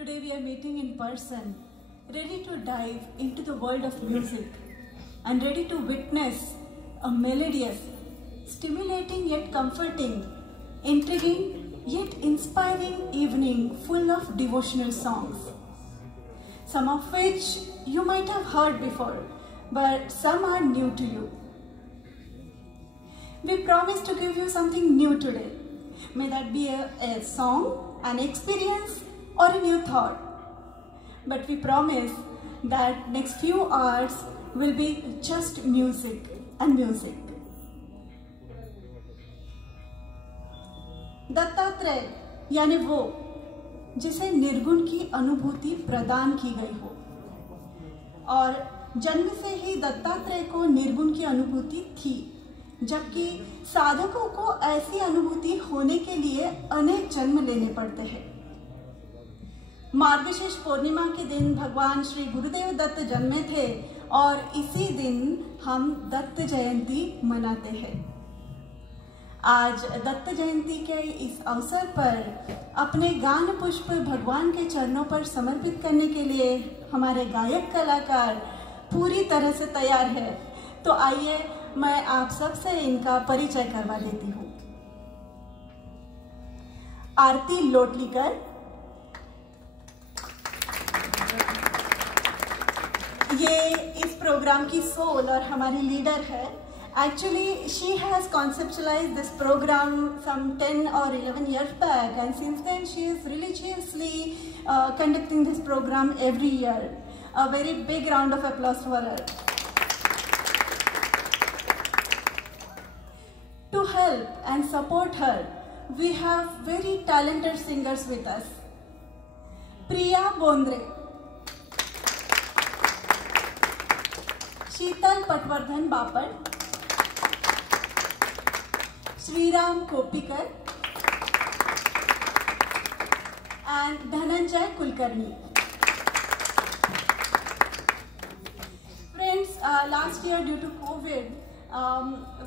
Today we are meeting in person, ready to dive into the world of music and ready to witness a melodious, stimulating yet comforting, intriguing yet inspiring evening full of devotional songs. Some of which you might have heard before, but some are new to you. We promise to give you something new today. May that be a song, an experience, or a new thought. But we promise that next few hours will be just music and music. Dattatreya यानी वो जिसे निर्गुण की अनुभूति प्रदान की गई हो, और जन्म से ही दत्तात्रेय को निर्गुण की अनुभूति थी, जबकि साधकों को ऐसी अनुभूति होने के लिए अनेक जन्म लेने पड़ते हैं। मार्गशीर्ष पूर्णिमा के दिन भगवान श्री गुरुदेव दत्त जन्मे थे और इसी दिन हम दत्त जयंती मनाते हैं। आज दत्त जयंती के इस अवसर पर अपने गान पुष्प भगवान के चरणों पर समर्पित करने के लिए हमारे गायक कलाकार पूरी तरह से तैयार है। तो आइए मैं आप सबसे इनका परिचय करवा देती हूँ। आरती लोटलीकर, ये इस प्रोग्राम की सोल और हमारी लीडर है। Actually, she has conceptualized this program some 10 or 11 years back, and since then she is religiously conducting this program every year. A very big round of applause for her. To help and support her, we have very talented singers with us. Priya Bondre, Sheetal Patwardhan Bapad, Sriram Kopikar, and Dhananjay Kulkarni. Friends, last year due to COVID,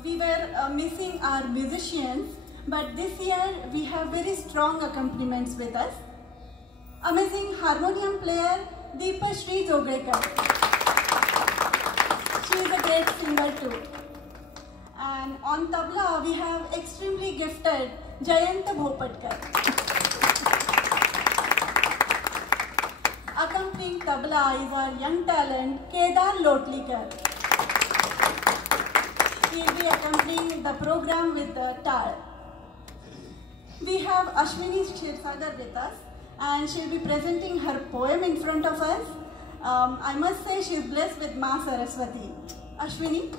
we were missing our musicians, but this year we have very strong accompaniments with us. Amazing harmonium player Deepa Shri Jogrekar. She is a great singer too. And on tabla we have extremely gifted Jayant Bhopatkar. Accompanying tabla is our young talent Kedar Lotlikar. He will be accompanying the program with the tal. We have Ashwini Shirsagar with us, and she will be presenting her poem in front of us. I must say she is blessed with Ma Saraswati. Ashwini.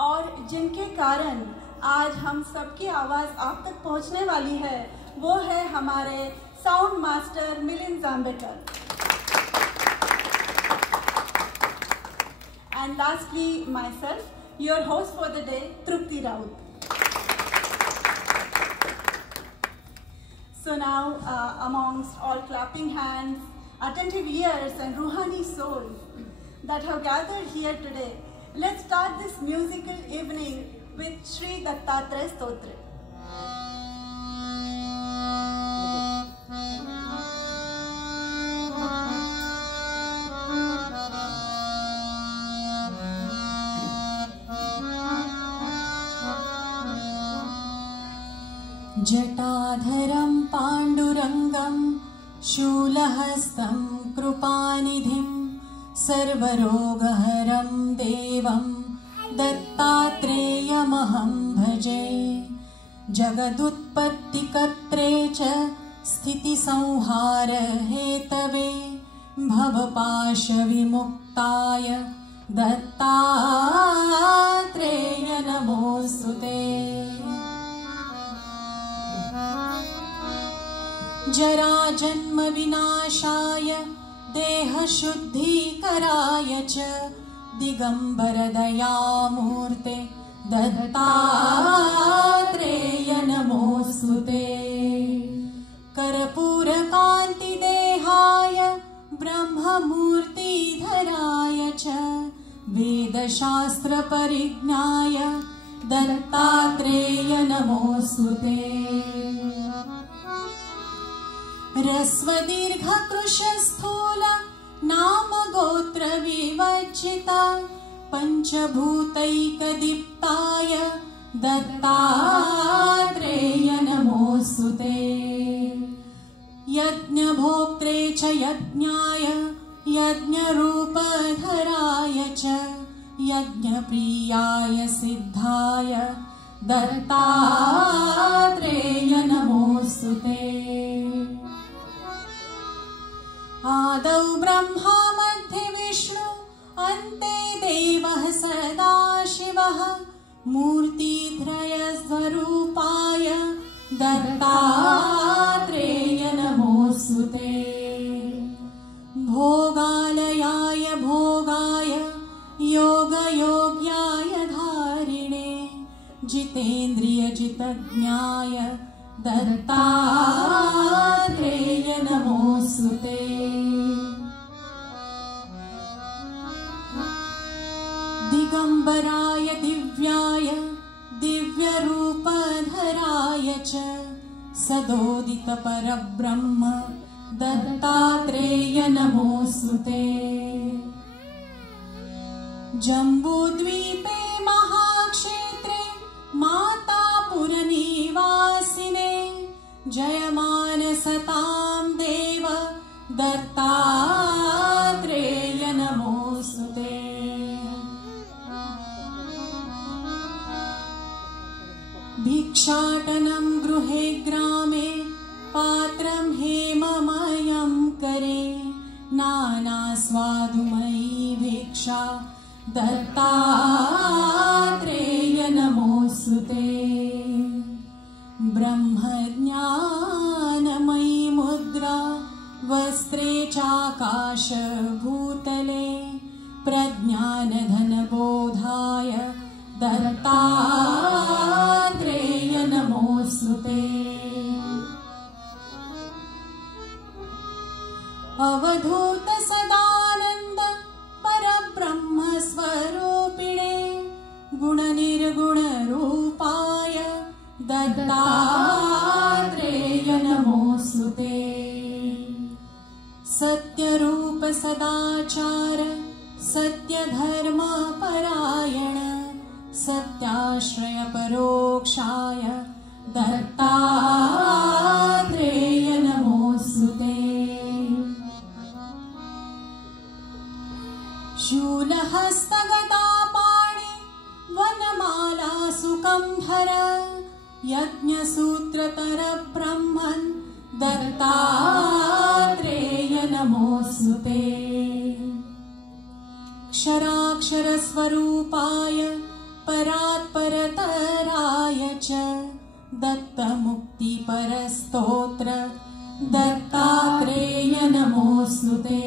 और जिनके कारण आज हम सबकी आवाज़ आप तक पहुंचने वाली है, वो है हमारे sound master Milind Jambekar. And lastly, myself, your host for the day, Trupti Raut. So now, amongst all clapping hands, attentive ears and Ruhani souls that have gathered here today, let's start this musical evening with Shri Dattatreya Stotra. जटाधरं पाण्डुरङ्गं शूलहस्तं कृपानिधिं सर्वरोगहरं देवं दत्तात्रेयमहं भजे। जगदुत्पत्तिकर्त्रे च स्थितिसंहार Hathaway भवपाशविमुक्ताय Dattatreya नमोऽस्तुते। जराजन्म विनाशाय देहशुद्धीकराय च दिगम्बरदयामूर्ते दत्तात्रेय नमोऽस्तुते। कर्पूरकान्तिदेहाय ब्रह्ममूर्तिधराय च वेदशास्त्रपरिज्ञाय दत्तात्रेय दत्तात्रेय नमोऽस्तुते। ह्रस्वदीर्घकृशस्थूल नाम गोत्र विवर्जिता पञ्चभूतैकदीप्ताय दत्तात्रेय नमोऽस्तुते। यज्ञभोक्त्रे च यज्ञाय यज्ञरूपधराय च यज्ञप्रियाय सिद्धाय दत्तात्रेय नमोऽस्तुते। आदौ ब्रह्मा मध्ये विष्णु अन्ते देवः सदाशिवः मूर्तित्रयस्वरूपाय दत्तात्रेय नमोऽस्तुते। भोगालयाय भोगाय योगयोग्याय धारिणे जितेन्द्रियजितज्ञाय दत्तात्रेय नमोऽस्तुते। दिगंबराय दिव्याय दिव्यरूपधराय च सदोदितपरब्रह्म दत्तात्रेय नमोऽस्तुते। जम्बूद्वीपे महाक्षेत्रे मातापुरनिवासिने जयमानसतां देव दत्तात्रेय नमोऽस्तुते। भिक्षाटनं गृहे ग्रामे पात्रं हेममयं करे नानास्वादुमयी भिक्षा दत्तात्रेय नमोऽस्तुते। ब्रह्मज्ञानमयी मुद्रा वस्त्रे चाकाशभूतले प्रज्ञानधनबोधाय दत्तात्रेय नमोऽस्तुते। अवधूत सदानंद परब्रह्म स्वरूपिणे गुणनिर्गुणरूपाय दत्तात्रेय नमोऽस्तुते। सत्यरूप सदाचार सत्यधर्मपरायण सत्याश्रय परोक्षाय दत्तात्रेय नमोऽस्तुते। शूलहस्तगदापाणि वनमाला सुकंधर यज्ञसूत्रतरब्रह्मन् दत्तात्रेय नमोऽस्तुते। क्षराक्षरस्वरूपाय परात्परतराय च दत्तमुक्तिपरस्तोत्र दत्तात्रेय नमोऽस्तुते।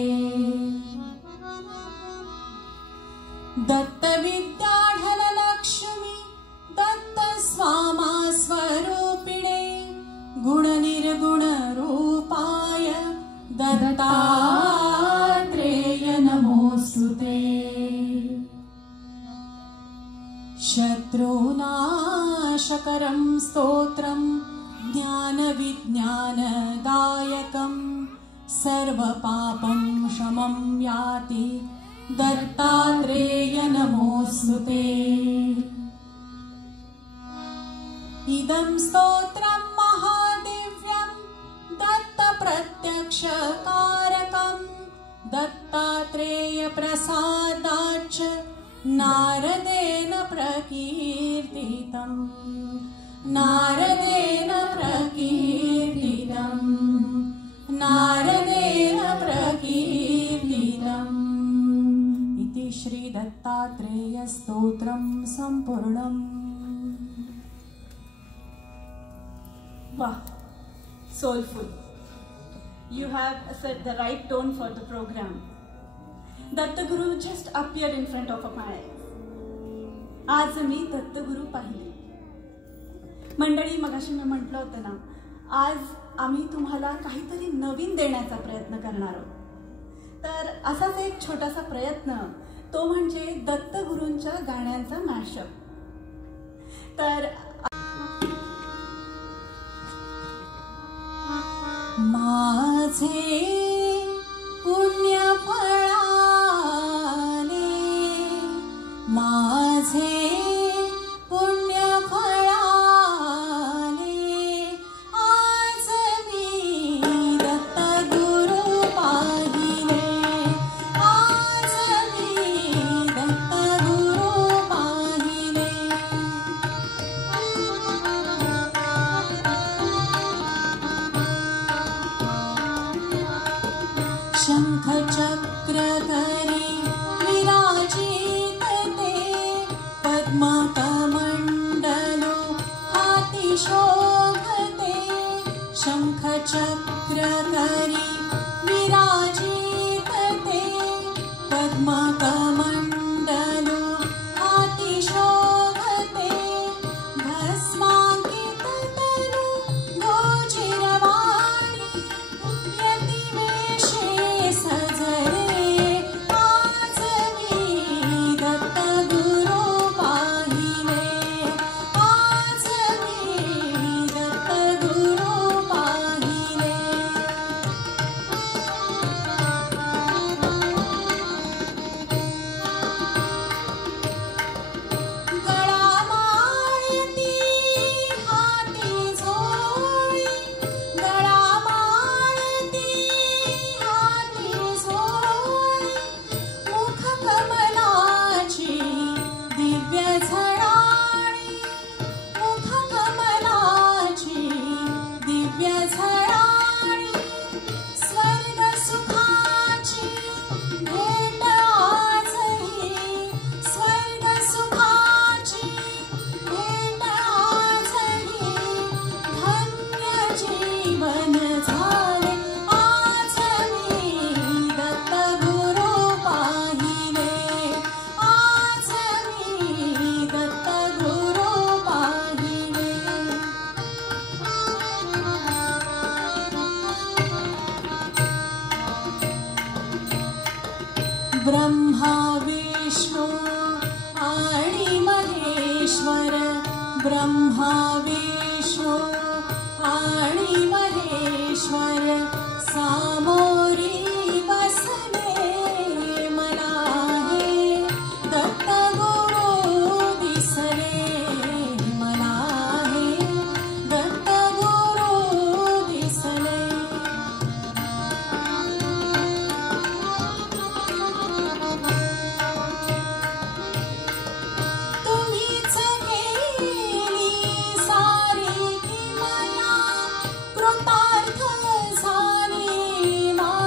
दत्तविद्याढललक्ष्मी दत्तस्वामा स्वरूपिणे गुणनिर्गुणरूपाय दत्तात्रेय नमोऽस्तुते। शत्रुनाशकरं स्तोत्रं ज्ञानविज्ञानदायकं सर्वपापं शमं याति दत्तात्रेय नमोऽस्तुते। इदं स्तोत्रं महादिव्यं दत्तप्रत्यक्षकारकं दत्तात्रेय प्रसादाच्च नारदेन प्रकीर्तितं नारदेन प्रकीर्तितं नारदेन प्रकीर्तितम् इति श्री दत्तात्रेय स्तोत्रं संपूर्णम्। Wow, soulful. You have set the right tone for the program. Dattaguru just appeared in front of my eyes. आज मी दत्तगुरु पाहिले. मंडळी, मगाशी मी म्हटलं होतं ना, आज आम्ही तुम्हाला काहीतरी नवीन देण्याचा प्रयत्न करणार आहोत. तर असाच एक छोटासा प्रयत्न, तो म्हणजे दत्तगुरूंच्या गाण्यांचा मॅशअप. तर माझे पुण्य फळाले, माझे पुण्य फळाले, आज मी दत्त गुरु पाहिले, आज मी दत्त गुरु पाहिले. शंख चक्र करी विराजित ते, पद्म कमंडलो हाती शोभते. शंख चक्र करी विराजित ते, पद्म कमंडलो हाती शोभते. भस्मांकित तनु गोचिरवाणी, यतिवेशे सजले, आज मी दत्त गुरु पाहिले, आज मी दत्त गुरु पाहिले. ब्रह्मा विष्णू आणि महेश्वर, ब्रह्मा विष्णू आणि महेश्वर, सामोरी बसले मला हे दत्त गुरु दिसले, मला हे दत्त गुरु दिसले. तुम्हीच केली सारी किमया, कृतार्थ झाली माझी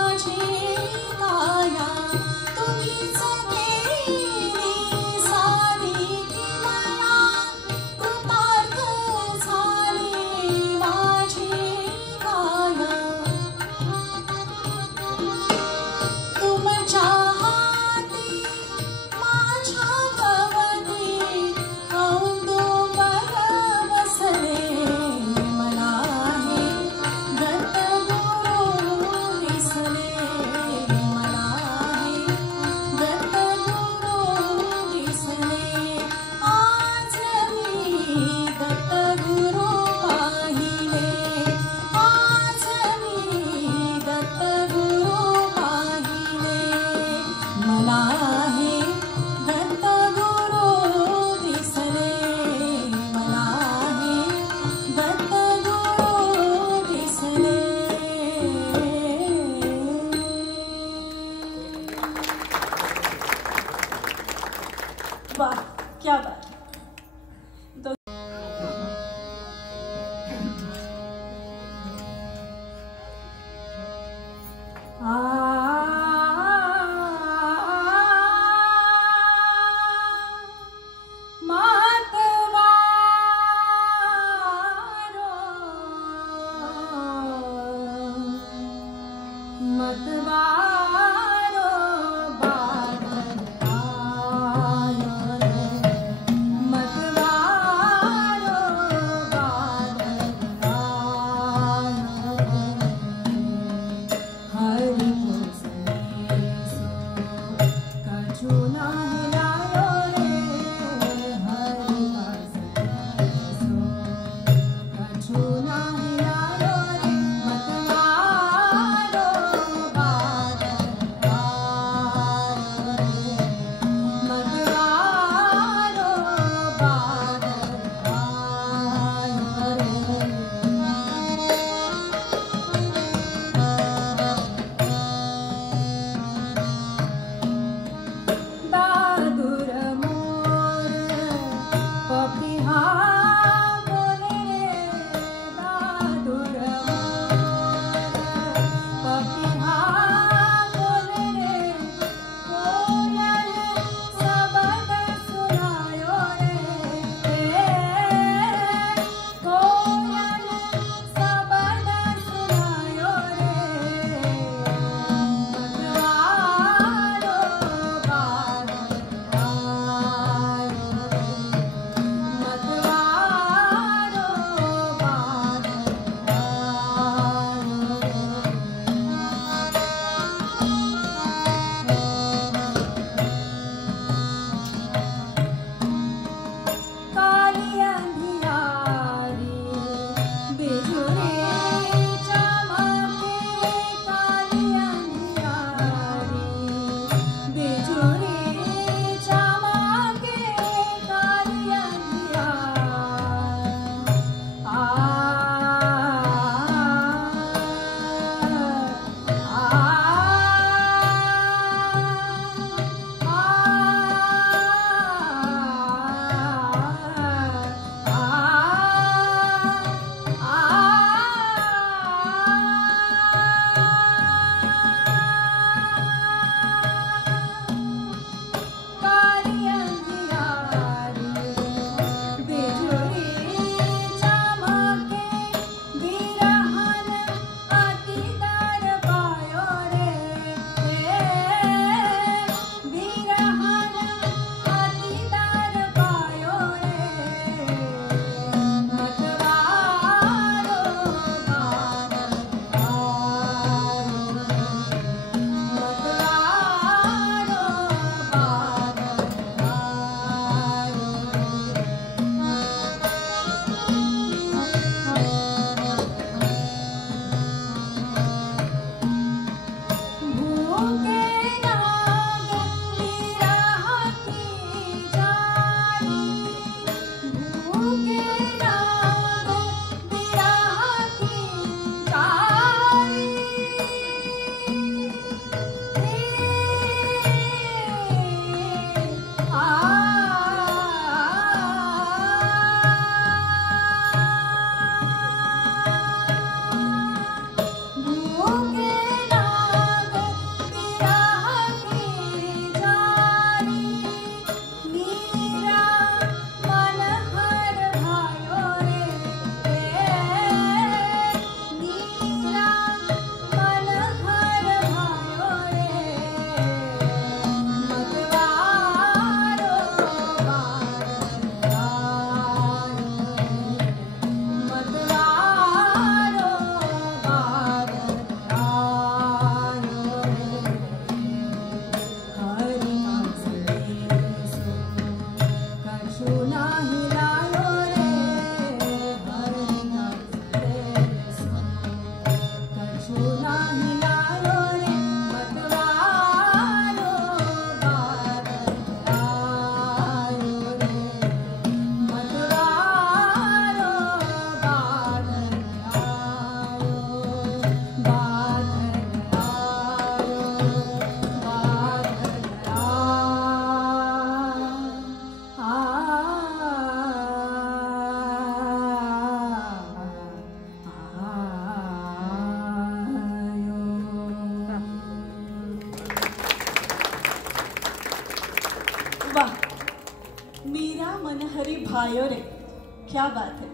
क्या बात है।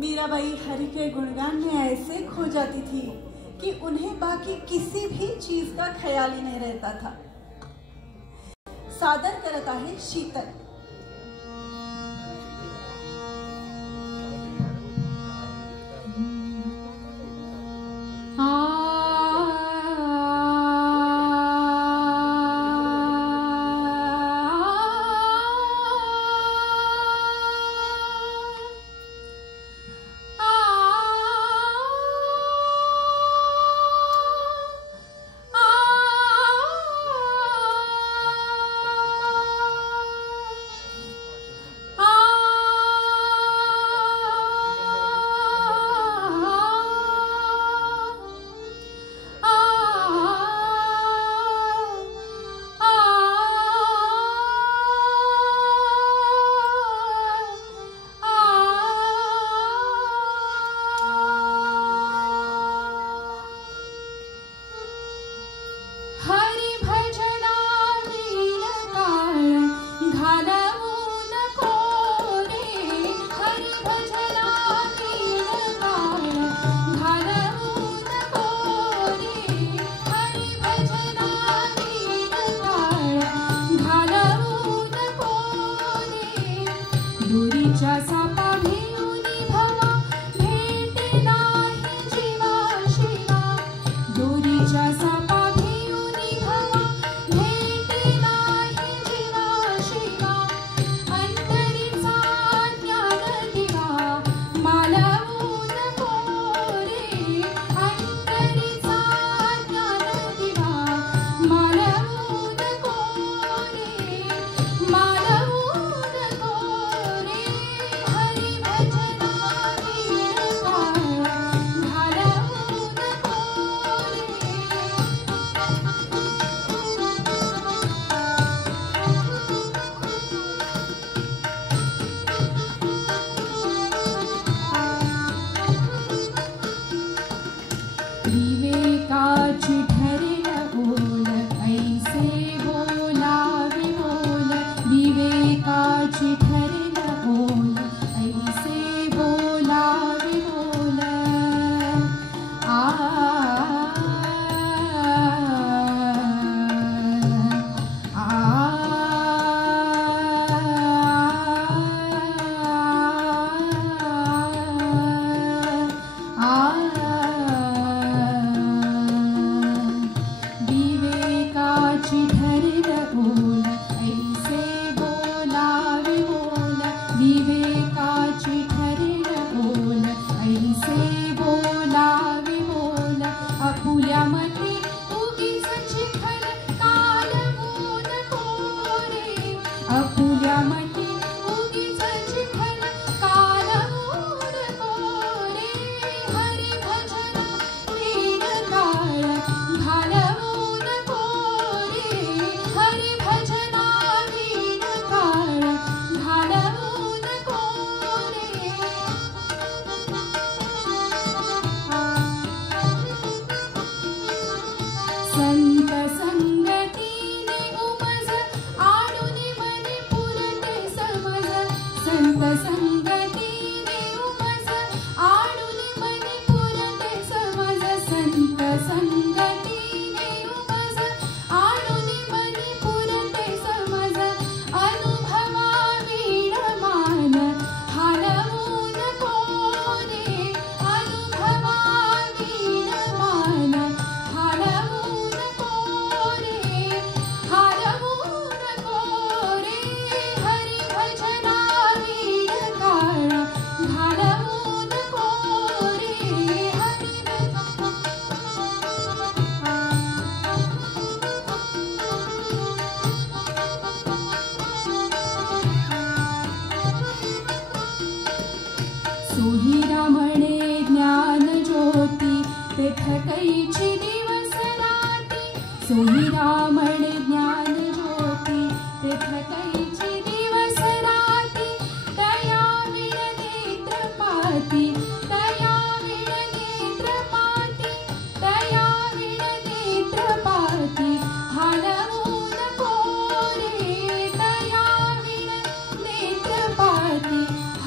मीराबाई हरि के गुणगान में ऐसे खो जाती थी कि उन्हें बाकी किसी भी चीज का ख्याल ही नहीं रहता था। सादर करत आहे शीतल।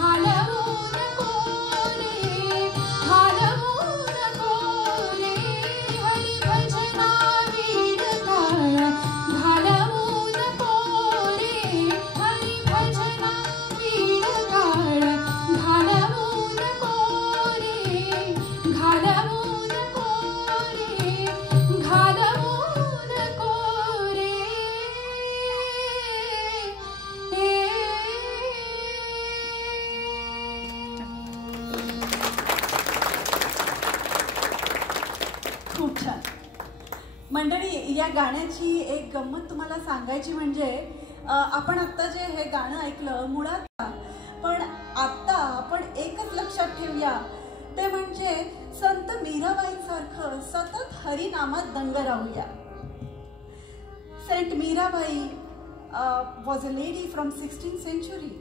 हाल या गाण्याची एक गंमत तुम्हाला सांगायची म्हणजे आपण आत्ता जे हे गाणं ऐकलं मुळात, पण आत्ता आपण एकच लक्षात ठेवूया ते म्हणजे संत मीराबाईंसारखं सतत हरिनामात दंग राहूया. Saint Mirabai was a lady from 16th century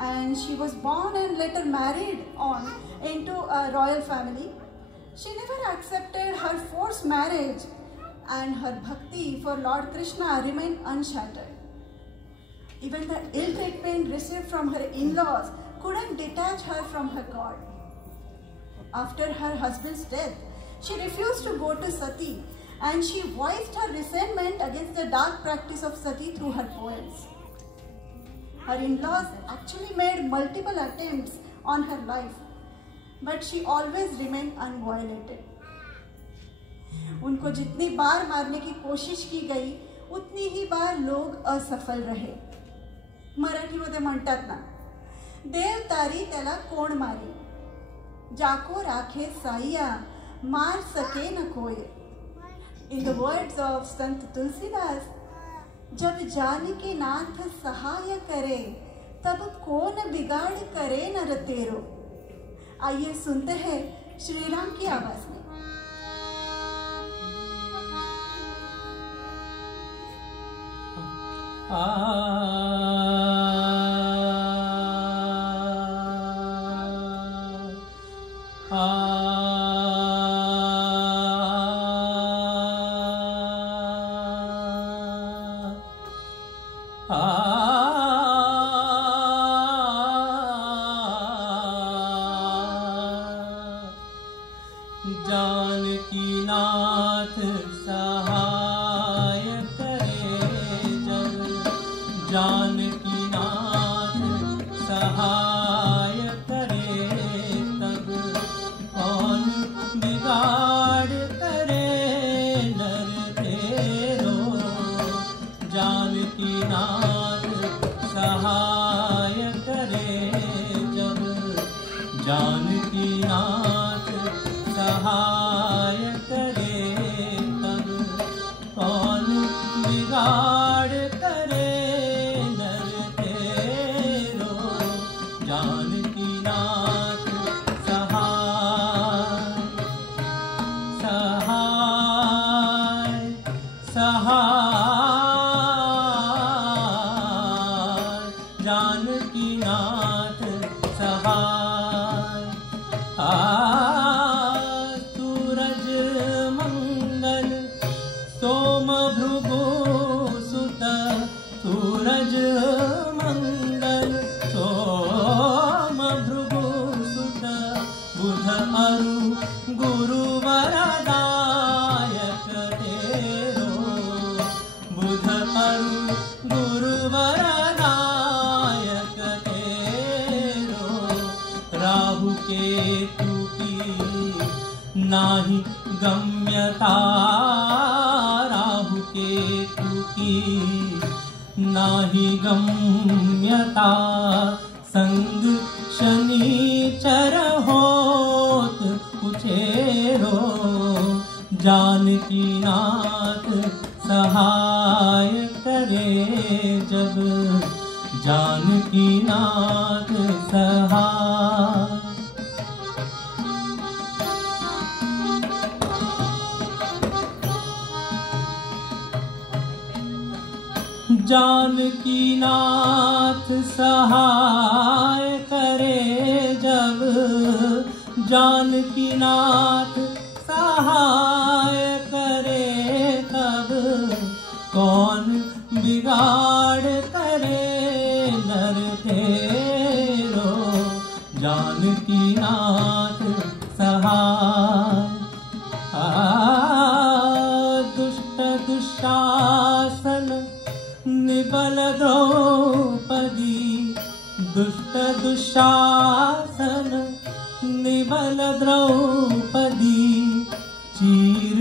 and she was born and later married on into a royal family. She never accepted her forced marriage and her bhakti for Lord Krishna remained unshattered. Even the ill treatment received from her in-laws couldn't detach her from her God. After her husband's death, she refused to go to Sati and she voiced her resentment against the dark practice of Sati through her poems. Her in-laws actually made multiple attempts on her life, but she always remained unviolated. उनको जितनी बार मारने की कोशिश की गई उतनी ही बार लोग असफल रहे. मराठीमध्ये म्हणतात ना, देव तारी त्याला कोण मारी, जाको राखे साइया मार सके न कोई. In the words of Sant Tulsidas, जब जानकी नाथ सहाय करे तब कौन बिगाड़ करे नर तेरो. आइए सुनते हैं श्री राम की आवाज में. जानकी नाथ सहाय करे जब, जानकी नाथ सहाय करे तब, कौन बिगाड़ करे नर तेरो. जानकी नाथ सहाय करे जब, जानकी नाथ सहाय करे तब, कौन बिगाड़ करे नर तेरो. जानकी नाथ सहाय सहाय सहाय, जानकी नाथ सहाय. सूरज मंगल सोम भृगु सुत, सूरज मंगल सोम भृगु सुत, बुध अरु गुरु वरदायक तेरो. बुध अरु गुरु वरदायक तेरो. राहु केतु की नाही गम्यता, राहु केतु की नाही गम्यता, संग शनिचर होत कुचेरो. जानकी नाथ सहाय करे जब, जानकी नाथ सहाय. जानकी नाथ सहाय करे जब, जानकी नाथ सहाय करे तब, कौन बिगाड़ करे नर तेरो. जानकी नाथ सहाय. दुष्ट दुशासन निबल द्रौपदी, दुष्ट दुशासन निबल द्रौपदी, चीर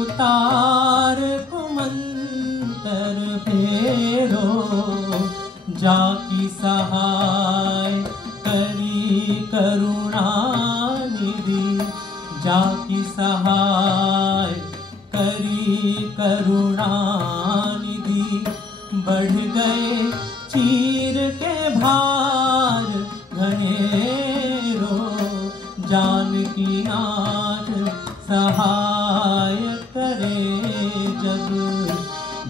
उतार कुमंतर फेरो. जाकी सहाय करी करुणा निधि, जाकी सहाय करी करुणानिधि बढ़ गए चीर के भार घनेरो जानकी नाथ सहाय करे जब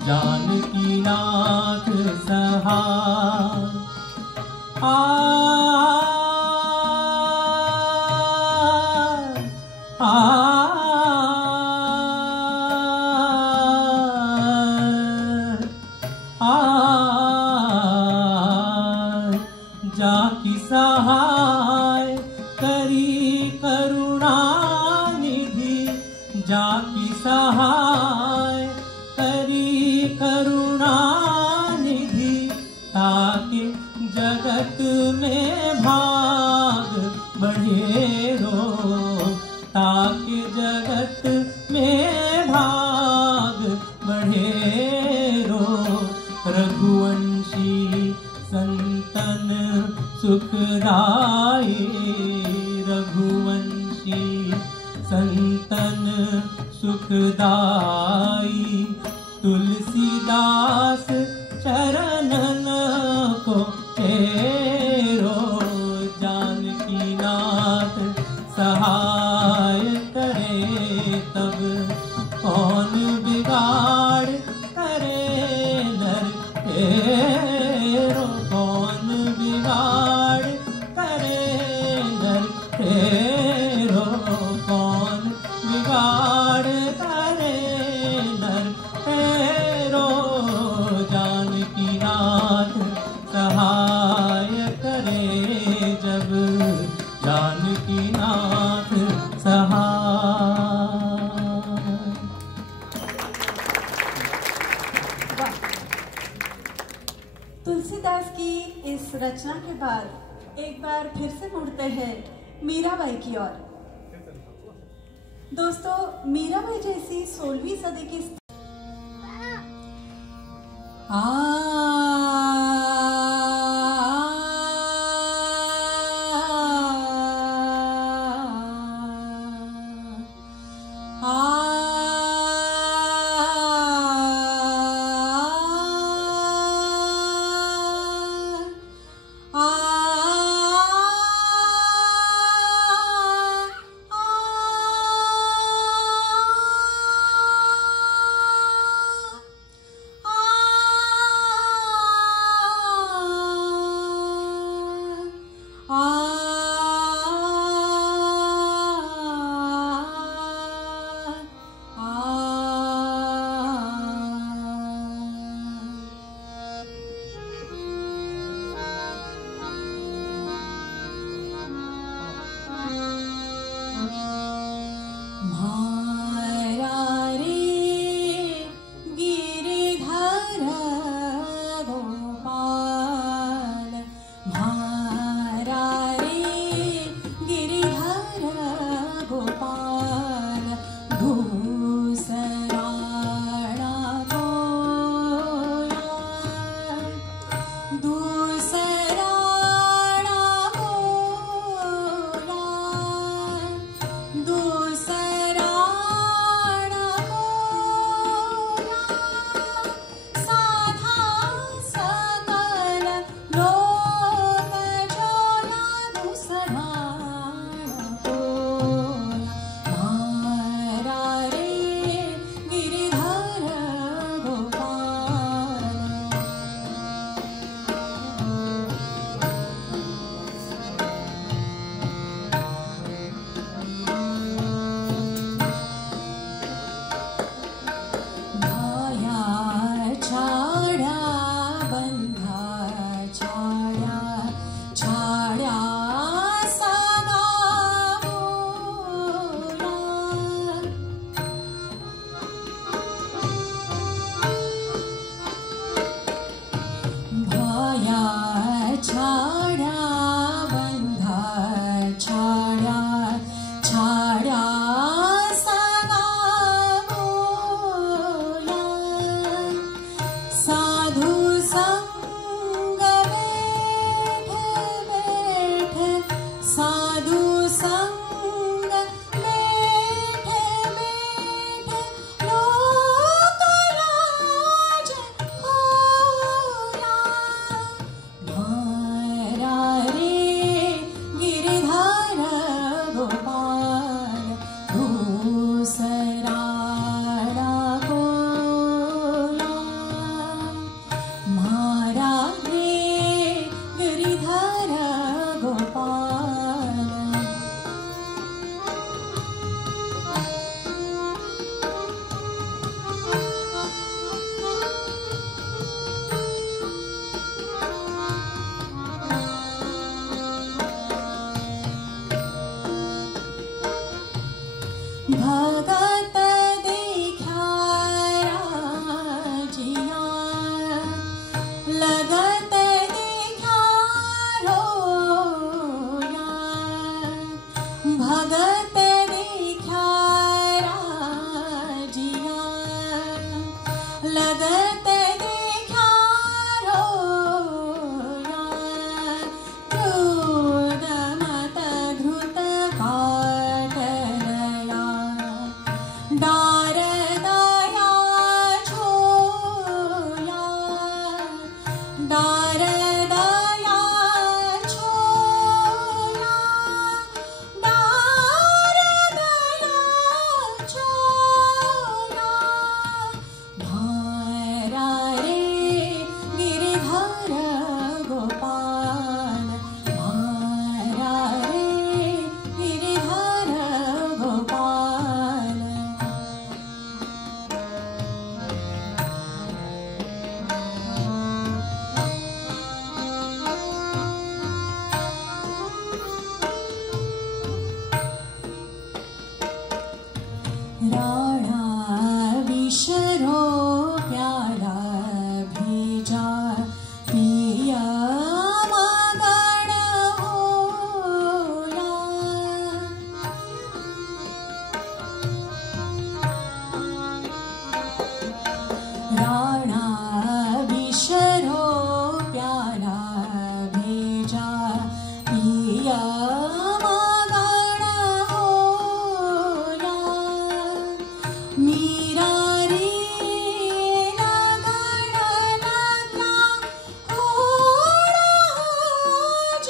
जानकी नाथ सहाय जाकी सहाय करी करुणानिधि जाकी सहाय करी करुणानिधि ताकि जगत में भाग बढ़ेरो ताकि जगत में भाग बढ़ेरो रघुवंशी संतन सुखदाई रघुवंशी संतन सुखदाई तुलसीदास चरणन को तेरो जानकी नाथ सहाय करे तब कौन बिगाड़ करे नर तेरो कौन बिगाड़ करे नर तेरो कौन बिगाड़ करे नर तेरो जानकी नाथ सहाय करे जब जानकी नाथ सहाय। तुलसीदास की इस रचना के बाद एक बार फिर से मुड़ते हैं मीराबाई की ओर। दोस्तों, मीराबाई जैसी 16वीं सदी की भगत देखा राजिया लगत देखा रोया क्रोध मत धृत काटरया डार दया छोया डार दया छोया डार दया छोया भारा रे गिरधर गोपाल भारा रे गिरधर गोपाल राणा विशरो प्याला भेजा पिया मगन होया राणा विशरो प्याला भेजा पिया मगन होया मीरा रे लगन लगा होराज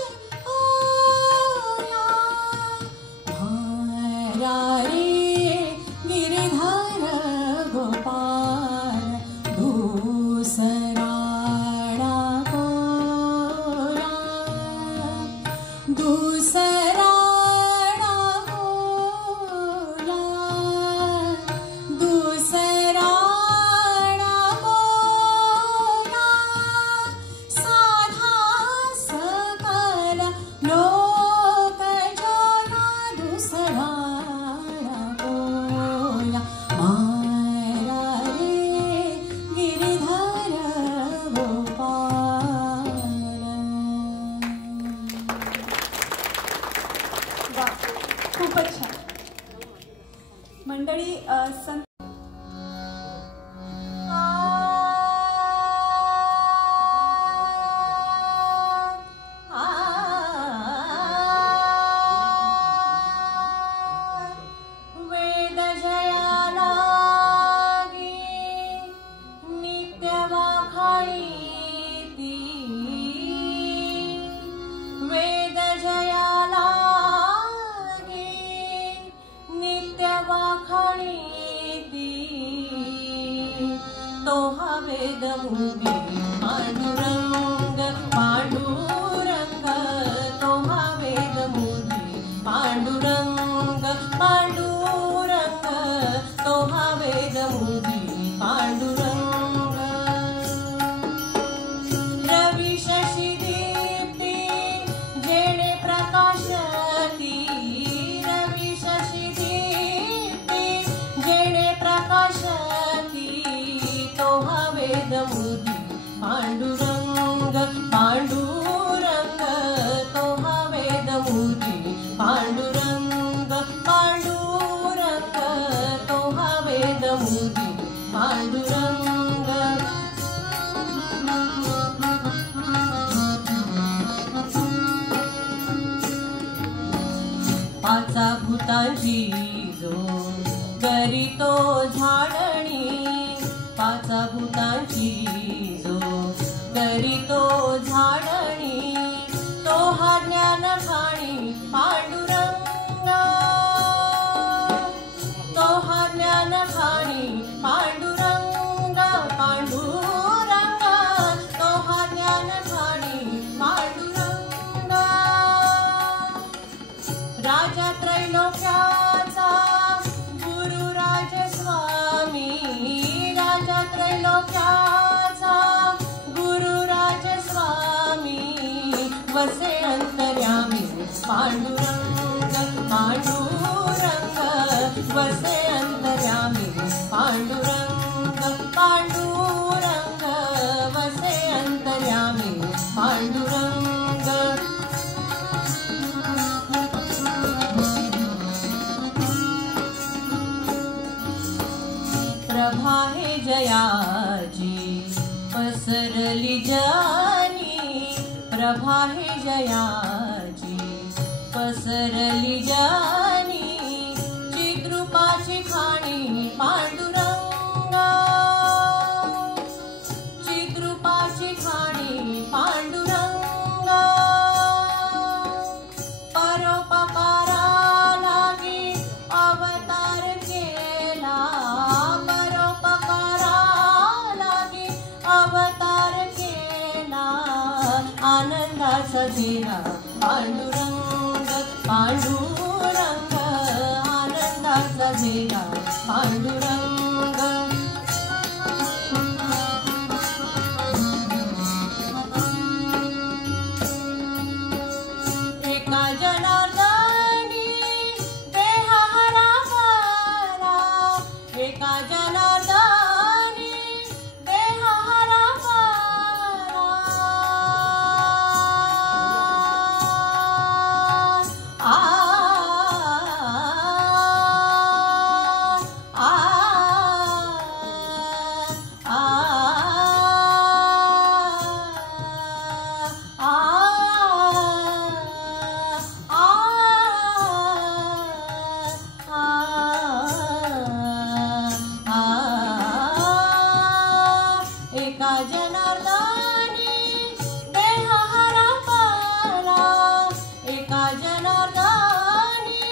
होया भारा रे गिरधर गोपाल दूसरा कोया दूसरा कोया दूसरा कोया साधा सकल लोक जना दूसरा कोया मारा रे गिरधर गोपाल वाह, खूपच छान. मंडळी संत वेद जया लागी नित्य वाखाळीती वेद जया लागी नित्य वाखाळीती तो हा वेद मुगी पांडुरंग पांडुरंग तो हा वेद मुगी पांडुरंग पांडुरंग तो हा वेद मुगी पांडुरंग रवि शशी दीप्ती जेणे प्रकाशती रवि शशी दीप्ती जेणे प्रकाशती तो हा वेद मुगी पांडुरंग पांडुरंग तो हा वेद मुगी पांडुरंग पांडुरंग तो हा वेद मुगी पांडुरंग पाचा भूतांची जो करीतो झाडणी पाचा भूतांची जो करीतो झाडणी तो हा ज्ञान खाणी पांडुरंग तो हा ज्ञान खाणी पांडुरंग पांडुरंग तो हा ज्ञान खाणी पांडुरंग राजा त्रैलोक्याचा गुरु राजस्वामी राजा त्रैलोक्याचा गुरु राजस्वामी वसे अंतर्यामी पांडुरंग पांडुरंग वसे अंतर्यामी पांडुरंग पांडुरंग वसे अंतर्यामी पांडुरंग पसरली जानी प्रभा हे जयाची, पसरली जानी चिद्रूपाची खाणी पांडुरंगा, चिद्रूपाची खाणी पांडुरंगा. परोपकारा लागी अवतार केला, परोपकारा लागी अवतार केला. आनंदाचा घेरा पांडुरंग, पांडुरंग, आनंदाचा घेरा पांडुरंग. एका जनार्दनी देह हरपला, एका जनार्दनी देह हरपला. आ आ आ एका जनार्दनी देह हरपला, एका जनार्दनी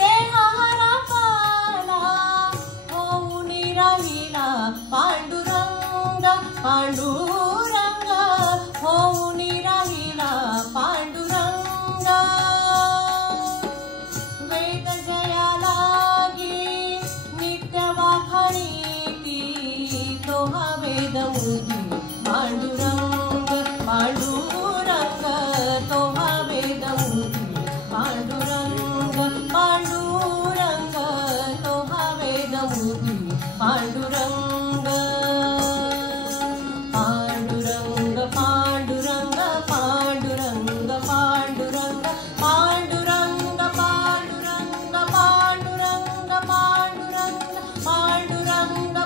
देह हरपला. होऊन राहिला पांडुरंग, पांडुरंग, होऊन राहिला पांडुरंग. वेद जया लागी नित्य वाखाणीती, तो हा वेदमूर्ती पांडुरंग, पांडुरंग, तो हा वेदमूर्ती पांडुरंग, पांडुरंग, तो हा वेदमूर्ती पांडुरंग. पांडुरंग, पांडुरंग, पांडुरंग, पांडुरंग, पांडुरंग, पांडुरंग, पांडुरंग, पांडुरंग, पांडुरंग, पांडुरंग,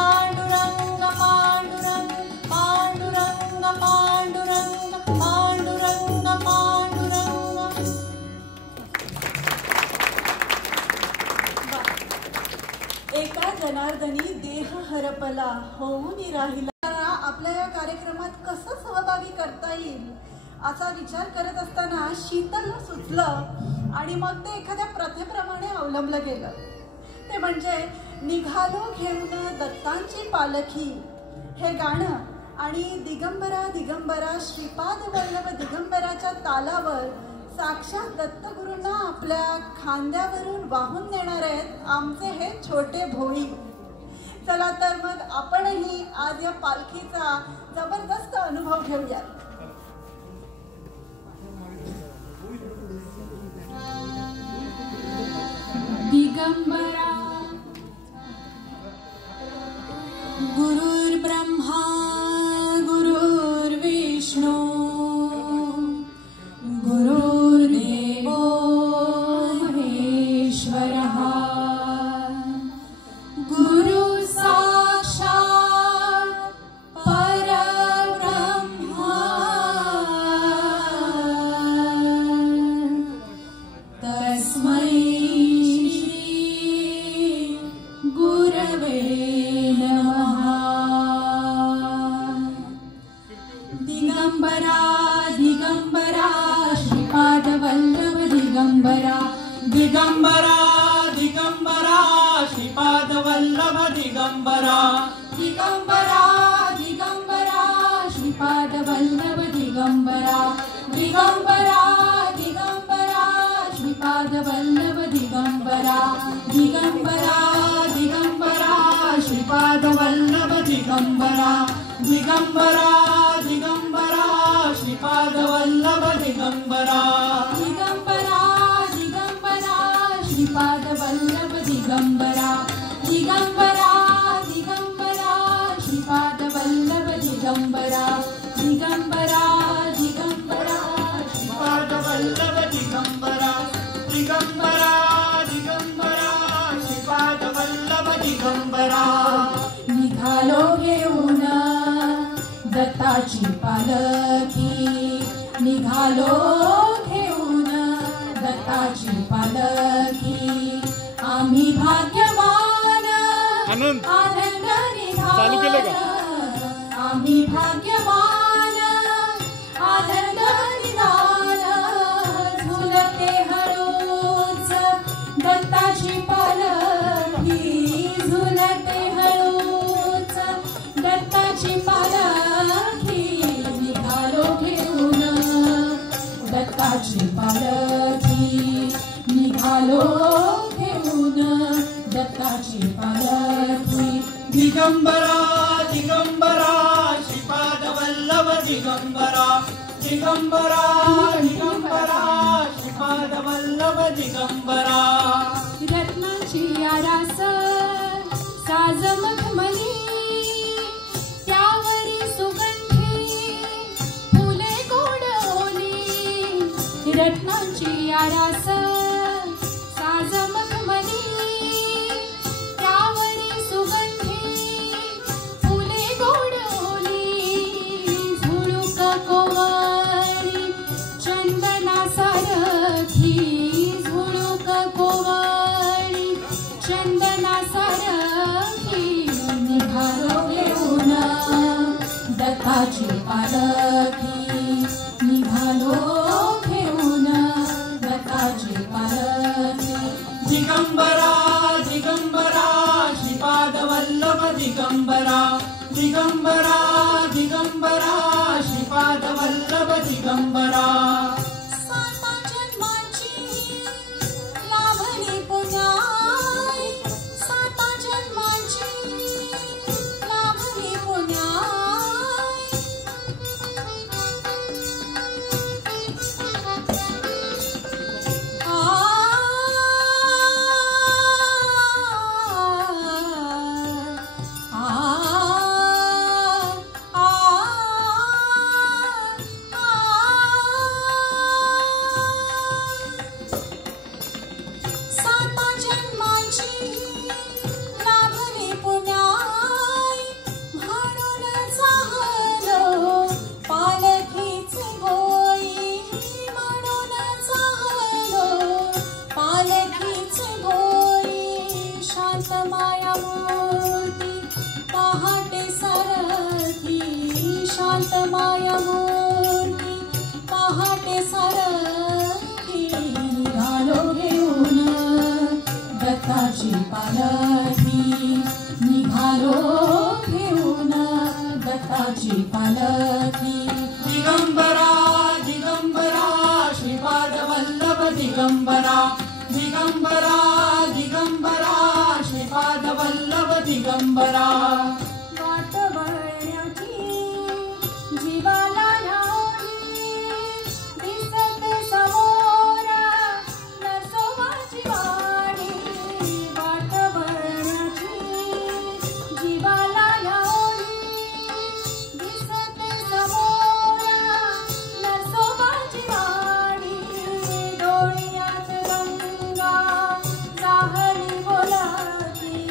पांडुरंग, पांडुरंग, पांडुरंग, पांडुरंग, पांडुरंग, पांडुरंग. एका जनार्दनी देह हरपला, होऊन राहिला. आपल्या या कार्यक्रमात कसं सहभागी करता येईल असा विचार करत असताना शीतलला सुचलं आणि मग ते एखाद्या प्रथेप्रमाणे अवलंबलं गेलं. ते म्हणजे निघालो घेऊन दत्तांची पालखी हे गाणं आणि दिगंबरा दिगंबरा श्रीपाद वल्लभ दिगंबराच्या तालावर साक्षात दत्तगुरूंना आपल्या खांद्यावरून वाहून नेणार आहेत आमचे हे छोटे भोई. चला तर मग आपणही आज या पालखीचा जबरदस्त अनुभव घेऊया. दिगंबरा गुरुर्ब्रह्मा गुरुर्विष्णू गुरुर्देवो महेश्वरः गुरु साक्षात् परब्रह्मा तस्मै गुरवे नमः. दिगंबरा दिगंबरा श्रीपाद वल्लभ दिगंबरा, दिगंबरा दिगंबरा श्रीपाद वल्लभ दिगंबरा, दिगंबरा दिगंबरा श्रीपाद वल्लभ दिगंबरा, दिगंबरा दिगंबरा श्रीपाद वल्लभ दिगंबरा, दिगंबरा दिगंबरा श्रीपाद वल्लभ दिगंबरा, दिगंबरा दिगंबरा श्रीपाद वल्लभ दिगंबरा, दिगंबरा दिगंबरा श्रीपाद वल्लभ दिगंबरा, दिगंबरा दिगंबरा श्रीपाद वल्लभ दिगंबरा, दिगंबरा दिगंबरा श्रीपाद वल्लभ दिगंबरा, दिगंबरा दिगंबरा श्रीपाद वल्लभ दिगंबरा. निघालो घेऊन दत्ताची पालखी निघालो घेऊन दत्ताची पालखी आम्ही भाग्यवान आनंद निघाला आम्ही भाग्यवान आनंद निघाला झुलते हळूच दत्ताची पालखी झुलते हळूच दत्ताची पालखी निघालो घेऊन दत्ताची पालखी निघालो घेऊन दत्ताची पालखी दिगंबरा दिगंबरा श्रीपाद वल्लभ दिगंबरा दिगंबरा दिगंबरा श्रीपाद वल्लभ दिगंबरा रत्नाची आरास साज मखमली त्यावरी सुगंधी फुले गोड ओली रत्नाची आरास साज मखमली त्यावरी सुगंधी फुले गोड ओली झुळूक कोवळी चंदना सारखी झुळूक कोवळी चंदना सारखी निघालो घेऊन दत्ताची पालखी निघालो घेऊन दत्ताची पालखी दिगंबरा दिगंबरा श्रीपाद वल्लभ दिगंबरा दिगंबरा दिगंबरा श्रीपाद वल्लभ दिगंबरा साता जन्माची लाभली पुण्याई साता जन्माची लाभली पुण्याई साता जन्माची लाभली पुण्याई म्हणून चाहलो पालखीचे गोई म्हणून चाहलो पालखीचे गोई शांत माया मूर्ती पहाटे सारखी शांत माया मूर्ती पहाटे सारखी निघालो घेऊन दत्ताची पालखी निघालो घेऊन दत्ताची पालखी दिगंबरा दिगंबरा श्रीपाद वल्लभ दिगंबरा दिगंबरा दिगंबरा श्रीपाद वल्लभ दिगंबरा वाट बघण्याची जीवाला लावली दिसते समोर नरसोबाची वाडी वाट बघण्याची जीवाला लावली दिसते समोर नरसोबाची वाडी डोळ्यात गंगा जाहली बोलाती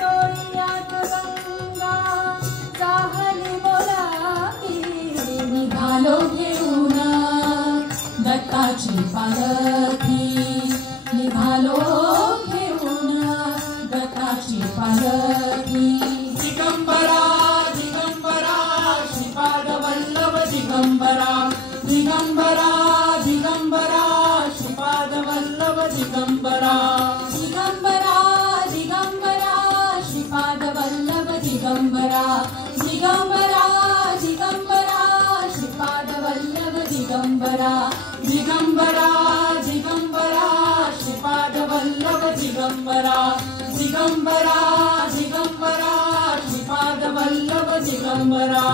डोळ्यात गंगा जाहली बोलाती निघालो घेऊन दत्ताची पालखी निघालो घेऊन दत्ताची पालखी दिगंबरा दिगंबरा श्रीपाद वल्लभ दिगंबरा दिगंबरा दिगंबरा श्रीपाद वल्लभ दिगंबरा दिगंबरा दिगंबरा श्रीपाद वल्लभ दिगंबरा दिगंबरा दिगंबरा श्रीपाद वल्लभ दिगंबरा दिगंबरा दिगंबरा श्रीपाद वल्लभ दिगंबरा दिगंबरा दिगंबरा श्रीपाद वल्लभ दिगंबरा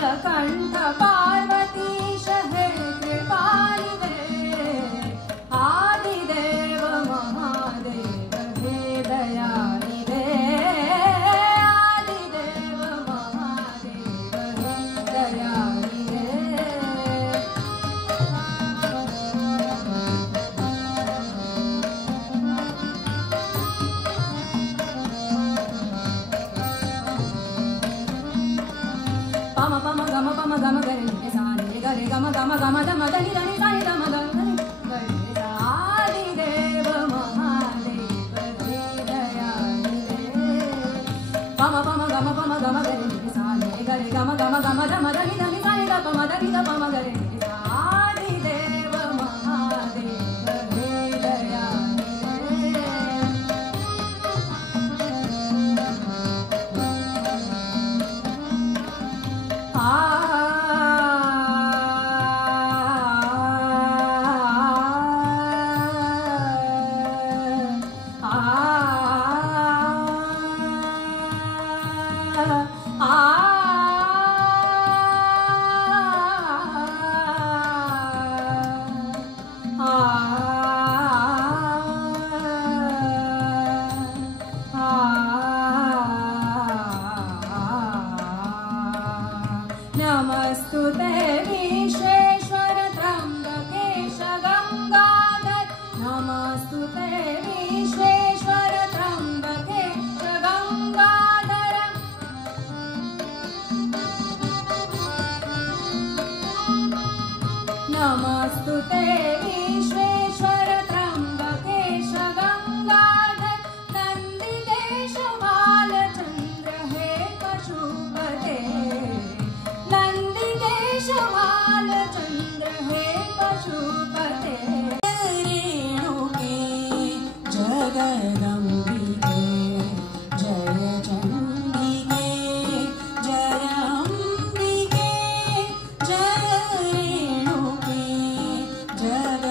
नीलकंठ पार्वतीश हे कृपानिधे आदिदेव महादेव हे दयानिधे आदिदेव महादेव हे दयानिधे pama pama gama gare ni sa ni gare gama gama gama da ma da ni sa ni da ma da ni gare sa adi deva mahadev he dayani pama pama gama gare ni sa ni gare gama gama gama da ma da ni sa ni da pama da ni da pama gare ni sa adi deva mahadev he dayani नमस्तुते विश्वेश्वर त्र्यंबकेश गंगाधर नमस्तुते विश्वेश्वर त्र्यंबकेश गंगाधर नमस्तुते विश्वेश्वर त्र्यंबकेश गंगाधर नंदिकेश बालचंद्र हे पशुपते नंदिकेश बालचंद्र हे पशुपते रेणुके जगदम्बिके जय चंडिके जय अंबिके जय रेणुके जगदम्बिके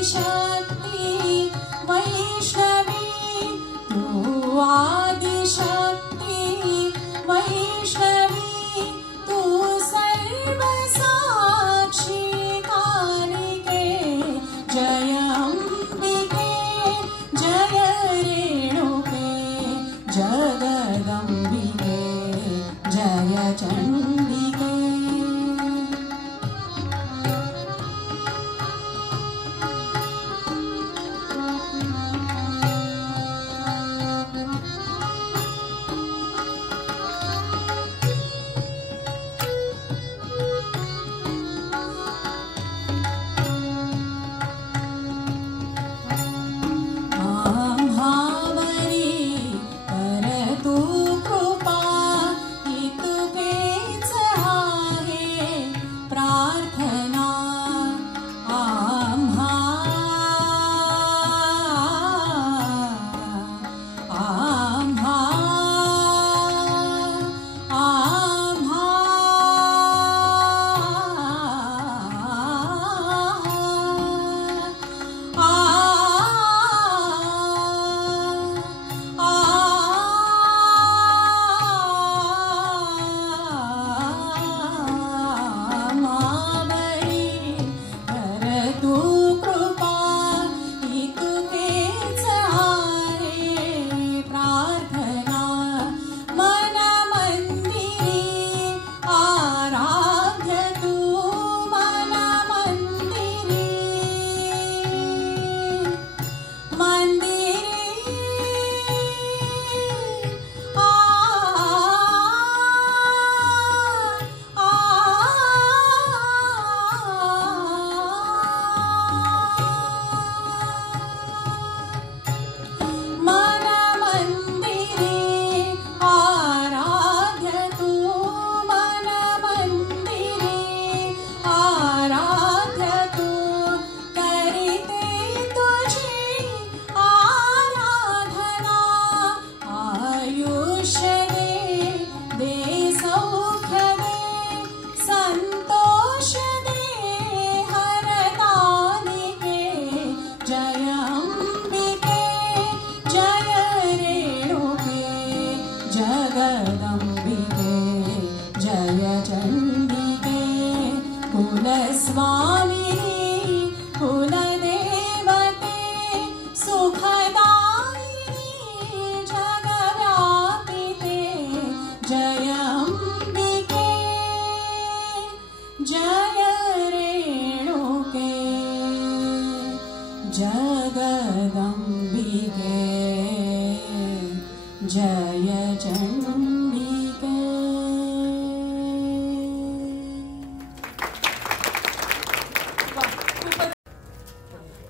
आदिशक्ति वैष्णवी तू आदिशक्ति वैष्णवी तू सर्वसाक्षी कालिके जय अम्बिके जय रेणुके जगदम्बिके जय चण्डिके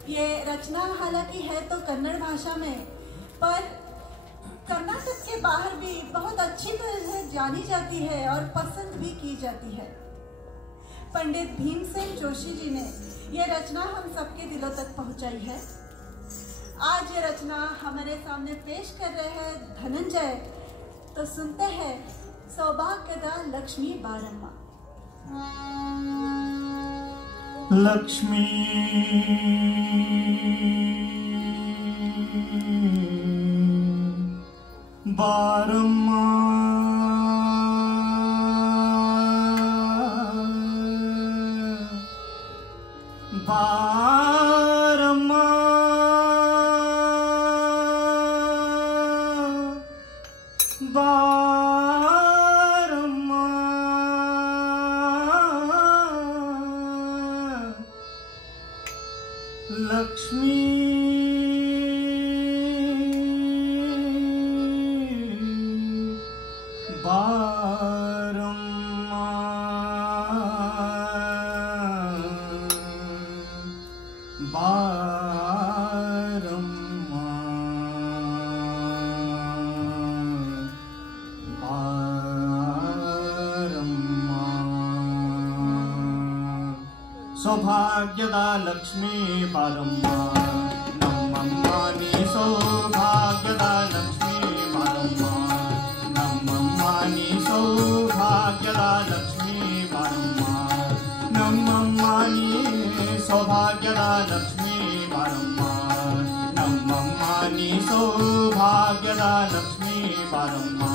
ये रचना हालांकि है तो कन्नड़ भाषा में, पर कर्नाटक के बाहर भी बहुत अच्छी तरह से जानी जाती है और पसंद भी की जाती है। पंडित भीमसेन जोशी जी ने ये रचना हम सबके दिलों तक पहुंचाई है। आज ये रचना हमारे सामने पेश कर रहे हैं धनंजय, तो सुनते हैं सौभाग्यदा लक्ष्मी बारम्मा। लक्ष्मी बारम्मा बारम्मा बारम्मा लक्ष्मी बारम्मा बारम्मा बारम्मा सौभाग्यदा लक्ष्मी बारम्मा नम्मम्मानि सौभाग्यदा लक्ष्मी बारम्मा नम्मम्मानि सौभाग्यदा लक्ष्मी बारम्मा नम्मम्मानि सौभाग्यदा लक्ष्मी सौभाग्यद लक्ष्मी बारम्मा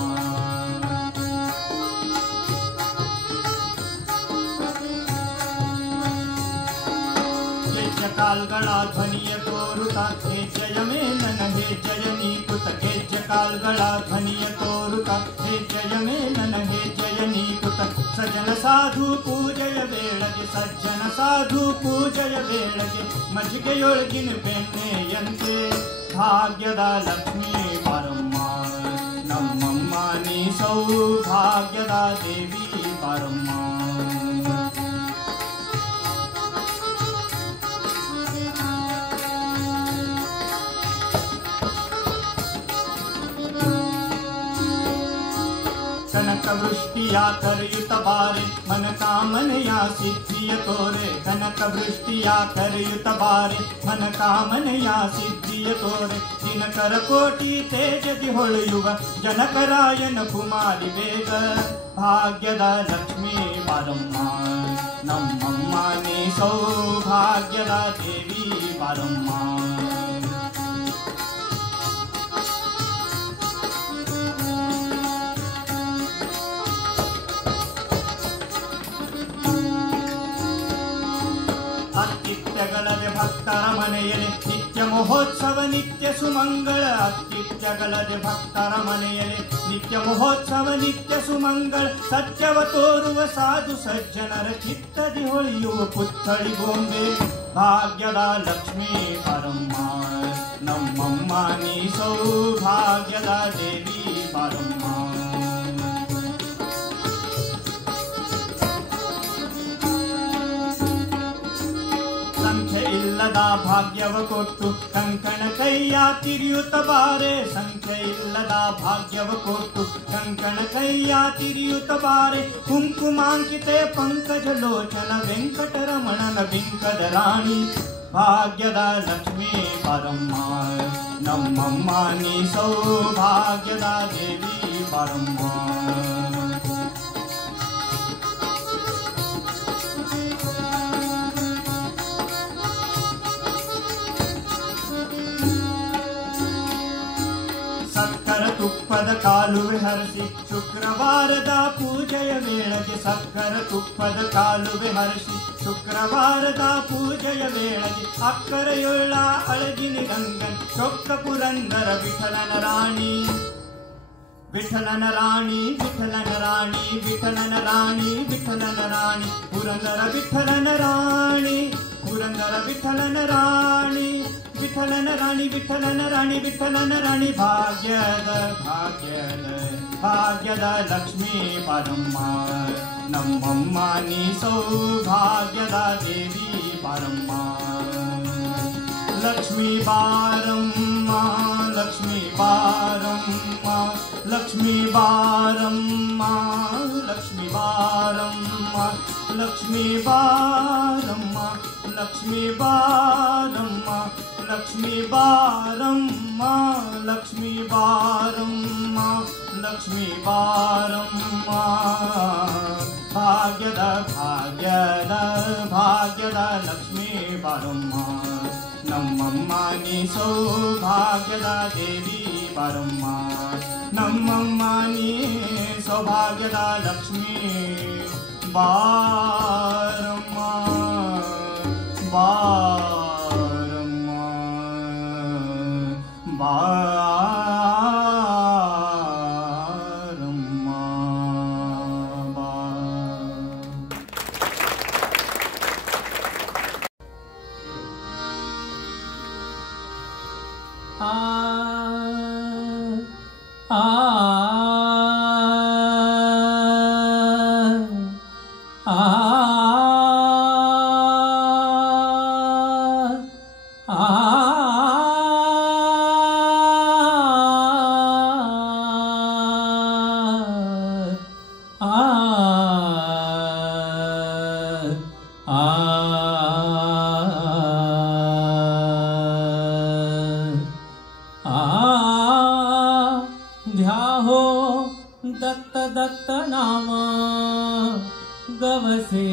कालगळा ध्वनिय तोरुता हे जय मेनन हे जय नीकुत हे कालगळा ध्वनिय तोरुता हे जय मेनन हे जय नीकुत सज्जन साधु पूजय बेळगे सज्जन साधु पूजय बेळगे मಜ್ಜಿಗೆಯೊಳಗಿನ ಬೆಣ್ಣೆಯಂತೆ ಭಾಗ್ಯದ ಲಕ್ಷ್ಮೀ ಬಾರಮ್ಮ ನಮ್ಮಮ್ಮ ನೀ ಸೌಭಾಗ್ಯದ ದೇವಿ ಬಾರಮ್ಮ कनकवृष्टिया करयुत बारे मन कामनया सिद्धिय तोरे कनकवृष्टिया करयुत बारे मन कामनया सिद्धिय तोरे दिनकर कोटि तेजदि ಹೊಳೆಯುವ ಜನಕರಾಯನ ಕುಮಾರಿ ಬೇಗ ಭಾಗ್ಯದ ಲಕ್ಷ್ಮೀ ಬಾರಮ್ಮ ನಮ್ಮಮ್ಮ ನೀ ಸೌಭಾಗ್ಯದ ದೇವಿ ಬಾರಮ್ಮ ಅತ್ತಿತ್ಯಗಳದೆ ಭಕ್ತರ ಮನೆಯಲ್ಲಿ ನಿತ್ಯ ಮಹೋತ್ಸವ ನಿತ್ಯ ಸುಮಂಗಳ ಅತ್ತಿತ್ಯಗಳದೆ ಭಕ್ತರ ಮನೆಯಲ್ಲಿ ನಿತ್ಯ ಮಹೋತ್ಸವ ನಿತ್ಯ ಸುಮಂಗಳ ಸತ್ಯವ ತೋರುವ ಸಾಧು ಸಜ್ಜನರ ಚಿತ್ತದಿ ಹೊಳೆಯುವ ಪುತ್ಥಳಿ ಗೊಂಬೆ ಭಾಗ್ಯದ ಲಕ್ಷ್ಮೀ ಬಾರಮ್ಮ ನಮ್ಮಮ್ಮ ನೀ ಸೌಭಾಗ್ಯದ ದೇವಿ ಬಾರಮ್ಮ ಇಲ್ಲದ ಭಾಗ್ಯವ ಕೊಟ್ಟು ಕಂಕಣ ಕೈಯ ತಿರಿಯುತ್ತ ಬಾರೆ ಸಂಖ್ಯೆ ಇಲ್ಲದ ಭಾಗ್ಯವ ಕೊಟ್ಟು ಕಂಕಣ ಕೈಯ ತಿರಿಯುತ್ತ ಬಾರೆ ಕುಂಕುಮಾಂಕಿತೆ ಪಂಕಜ ಲೋಚನ ವೆಂಕಟರಮಣನ ಬಿಂಕದ ರಾಣಿ ಭಾಗ್ಯದ ಲಕ್ಷ್ಮೀ ಬಾರಮ್ಮ ನಮ್ಮಮ್ಮ ನೀ ಸೌಭಾಗ್ಯದ ದೇವಿ ಬಾರಮ್ಮ ತುಪ್ಪದ ಕಾಲುವೆ ಹರಸಿ ಶುಕ್ರವಾರದ ಪೂಜೆಯ ವೇಳೆಗೆ ಸಕ್ಕರ ತುಪ್ಪದ ಕಾಲುವೆ ಹರಸಿ ಶುಕ್ರವಾರದ ಪೂಜೆಯ ವೇಳೆಗೆ ಅಕ್ಕರೆಯುಳ್ಳ ಅಳಗಿನಿ ಗಂಗನ್ ಚೊಕ್ಕ ಪುರಂದರ ವಿಠಲನ ರಾಣಿ ವಿಠಲನ ರಾಣಿ ವಿಠಲನ ರಾಣಿ ವಿಠಲನ ರಾಣಿ ವಿಠಲನ ರಾಣಿ ಪುರಂದರ ವಿಠಲನ ರಾಣಿ ಪುರಂದರ ವಿಠಲನ ರಾಣಿ ವಿಠಲನ ರಾಣಿ ವಿಠಲನ ರಾಣಿ ವಿಠಲನ ರಾಣಿ ಭಾಗ್ಯದ ಭಾಗ್ಯದ ಭಾಗ್ಯದ ಲಕ್ಷ್ಮೀ ಬಾರಮ್ಮ ನಮ್ಮಮ್ಮ ನೀ ಸೌಭಾಗ್ಯದ ದೇವಿ ಬಾರಮ್ಮ ಲಕ್ಷ್ಮೀ ಬಾರಮ್ಮ ಲಕ್ಷ್ಮೀ ಬಾರಮ್ಮ ಲಕ್ಷ್ಮೀ ಬಾರಮ್ಮ ಲಕ್ಷ್ಮೀ ಬಾರಮ್ಮ ಲಕ್ಷ್ಮೀ ಬಾರಮ್ಮ ಲಕ್ಷ್ಮೀ ಬಾರಮ್ಮ ಲಕ್ಷ್ಮೀ ಬಾರಮ್ಮ ಲಕ್ಷ್ಮೀ ಬಾರಮ್ಮ ಲಕ್ಷ್ಮೀ ಬಾರಮ್ಮ ಭಾಗ್ಯದ ಭಾಗ್ಯದ ಭಾಗ್ಯದ ಲಕ್ಷ್ಮೀ ಬಾರಮ್ಮ ನಮ್ಮಮ್ಮ ನೀ ಸೌಭಾಗ್ಯದ ದೇವಿ ಬಾರಮ್ಮ ನಮ್ಮಮ್ಮ ನೀ ಸೌಭಾಗ್ಯದ ಲಕ್ಷ್ಮೀ ಬಾರಮ್ಮ ಬಾರಮ್ಮ ಬಾರಮ್ಮ ध्याहो दत्त दत्त नाम गवसे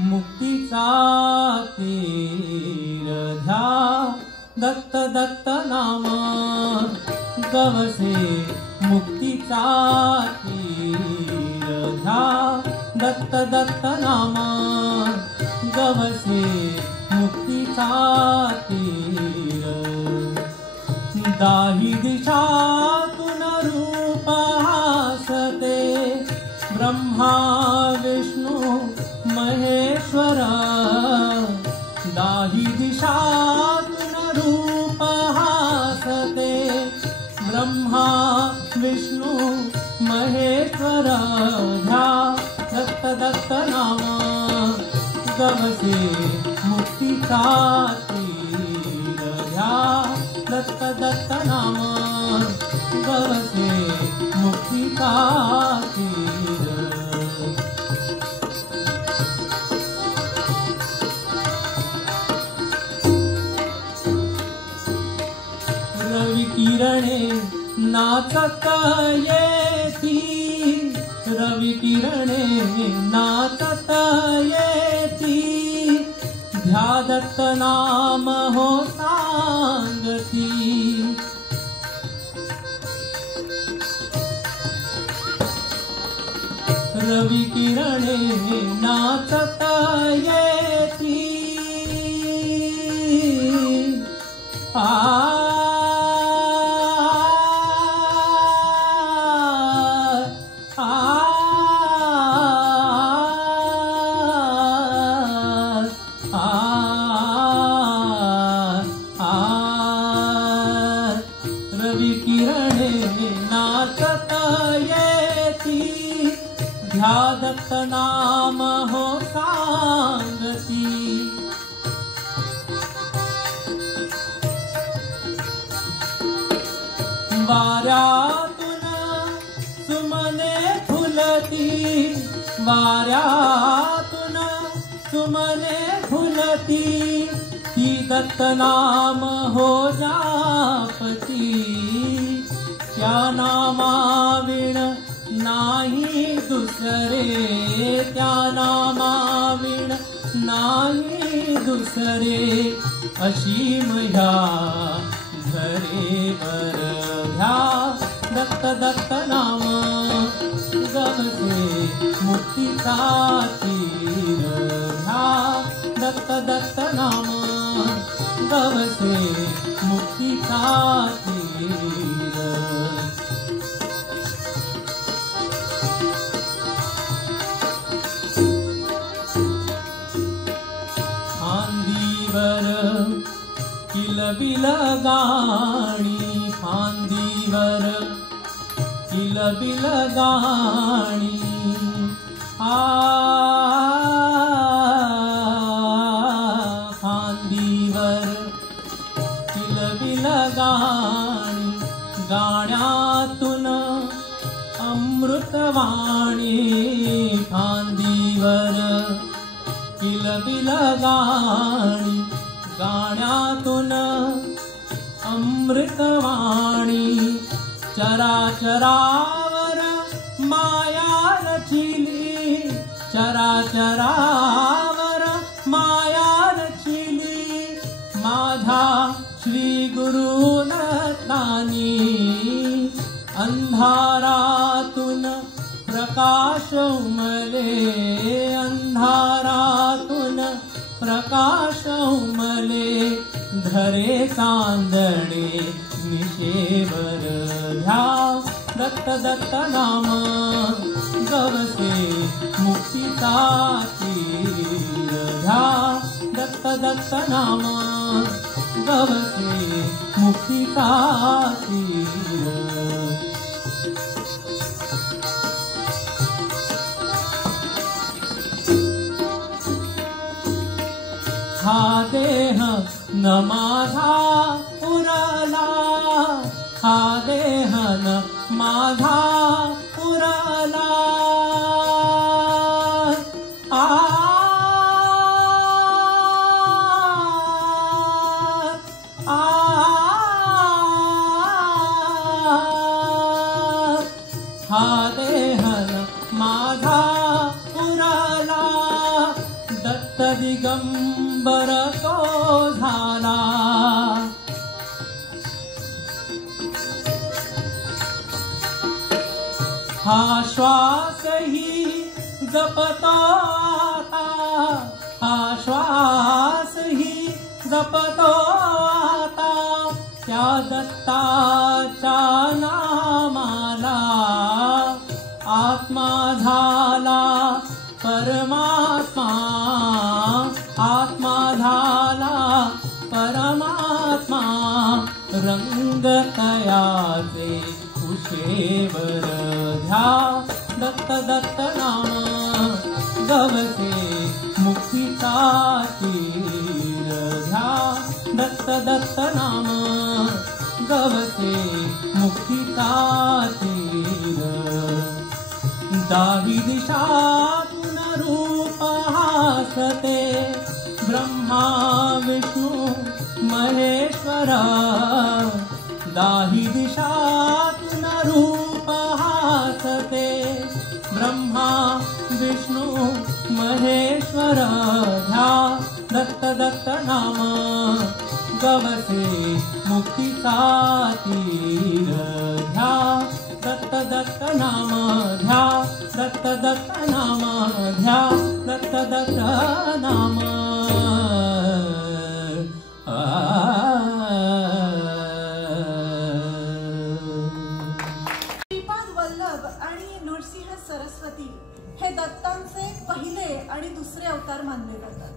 मुक्तीचा तीर ध्या दत्त दत्त नाम गवसे मुक्तीचा तीर घ्या दत्त दत्त नाम गवसे मुक्तीचा तीर दाही दिशातून रूप हासते ब्रह्मा विष्णू महेश्वर दाही दिशातून रूप हासते ब्रह्मा विष्णू महेश्वर घ्या दत्त दत्त नाम गवसे मुक्तीचा तीर घ्या दत्त दत्त नाम गवसे मुक्तीचा तीर रवि किरणे नाचत येती रवि किरणे नाचत येती ध्या दत्त नाम हो सांगती रवि किरणे नाचत येती रवि किरणे नाचत येती ध्या दत्त नाम हो सांगती वाऱ्यातून सुमने फुलती वाऱ्यातून सुमने फुलती ही दत्त नाम हो जापती त्या नामाविण नाही दुसरे त्या नामाविण नाही दुसरे अशी मया घरे वर घ्या दत्त दत्त नाम गवसे मुक्तीचा तीर घ्या दत्त दत्त नाम गवसे मुक्तीचा तीर फांदीवर किलबिल गाणी फांदीवर किलबिल गाणी फांदीवर किलबिल गाणी गाण्यातून अमृतवाणी फांदीवर किलबिल गाणी गाण्यातून अमृतवाणी चराचरावर माया रचिली चराचरावर माया रचिली माझा श्री गुरुनाथानी अंधारातून प्रकाश उमले अंधारातून प्रकाश उमले धरे चांदणे निशेवर घ्या दत्त दत्त नाम गवसे मुक्तीचा तीर घ्या दत्त दत्त नाम गवसे मुक्तीचा तीर हा देह न माझा उरला हा देह न माझा उरला हा देह न माझा उरला दत्त दिगंबर तो झाला हा श्वास ही जपतो आता, हा श्वास ही जपतो आता, त्या दत्ताच्या नामाला आत्मा झाला परमात्मा, आत्मा झाला परमात्मा, रंग तयाचे कुशेवर ध्या, दत्त दत्त नाम गवसे मुक्तीचा तीर ध्या, दत्त दत्त नाम गवसे मुक्तीचा तीर, दाही दिशातून रूप हासते, ब्रह्मा विष्णू महेश्वर, दाही दिशातून रूप हासते, ब्रह्मा विष्णू महेश्वर ध्या, दत्त दत्त नाम गवसे मुक्तीचा तीर ध्या, दत्त दत्त नाम ध्या, दत्त दत्त नाम ध्या, दत्त दत्त नाम श्रीपाद वल्लभ आणि नृसिंह सरस्वती हे दत्तांचे पहिले आणि दुसरे अवतार मानले जातात.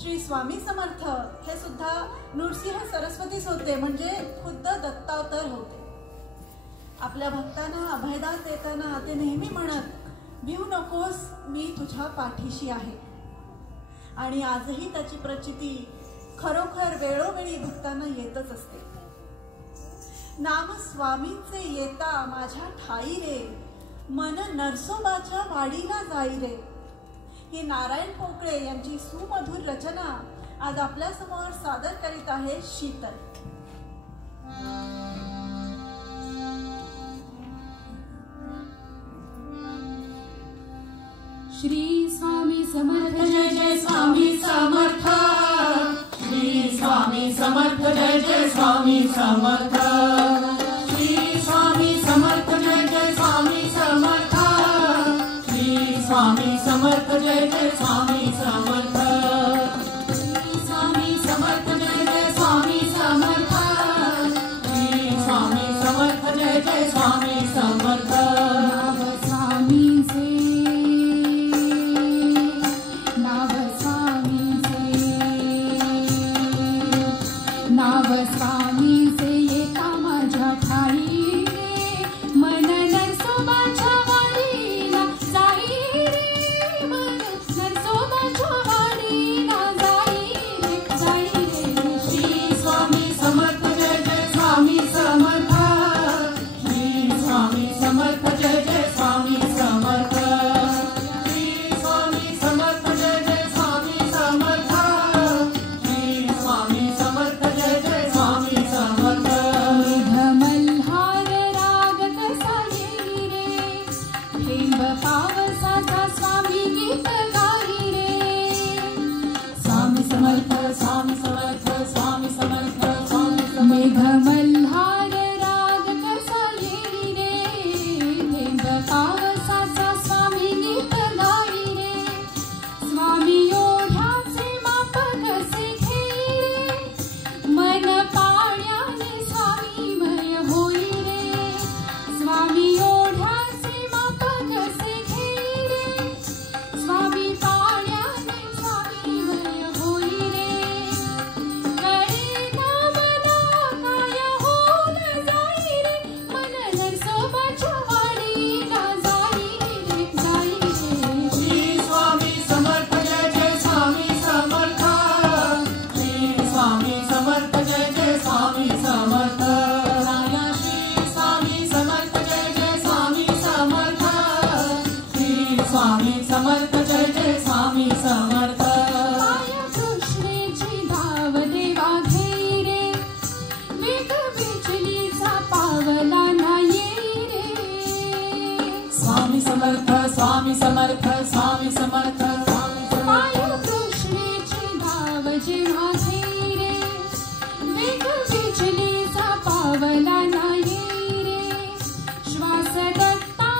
श्री स्वामी समर्थ हे सुद्धा नृसिंह सरस्वतीच होते, म्हणजे खुद्द दत्तावतार होते. आपल्या भक्तांना अभयदान देताना ते नेहमी म्हणत, भिऊ नकोस, मी तुझ्या पाठीशी आहे. आणि आजही त्याची प्रचिती खरोखर वेळोवेळी भक्तांना येतच असते. नाम स्वामींचे येता माझ्या ठाई रे, मन नरसोबाच्या वाडीला जाई रे. ही नारायण पोकळे यांची सुमधुर रचना आज आपल्या समोर सादर करीत आहे शीतल. श्री स्वामी समर्थ जय जय स्वामी समर्थ, श्री स्वामी समर्थ जय जय स्वामी समर्थ, श्री स्वामी समर्थ जय जय स्वामी समर्थ, श्री स्वामी समर्थ जय जय स्वामी समर्थ, श्री स्वामी समर्थ जय जय स्वामी समर्थ, श्री स्वामी समर्थ जय जय स्वामी समर्थ. स्वामी समर्थ स्वामी समर्थ पाय कृष्णेची धाव जेव्हा घेरे, वेग बिजलीचा पावला नाही रे. श्वास दत्ता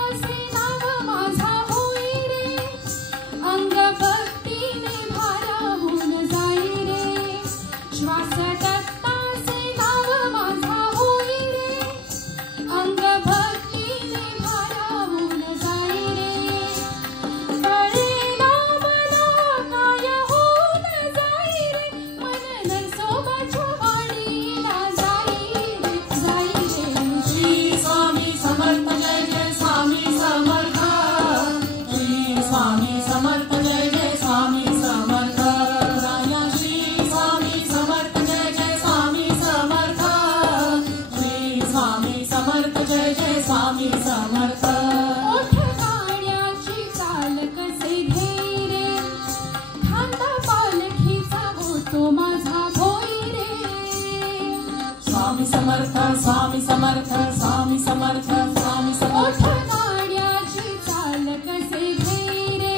समर्थ स्वामी समर्थ स्वामी समर्थ स्वामी समर्थ वाड्याची चाल कसे घेरे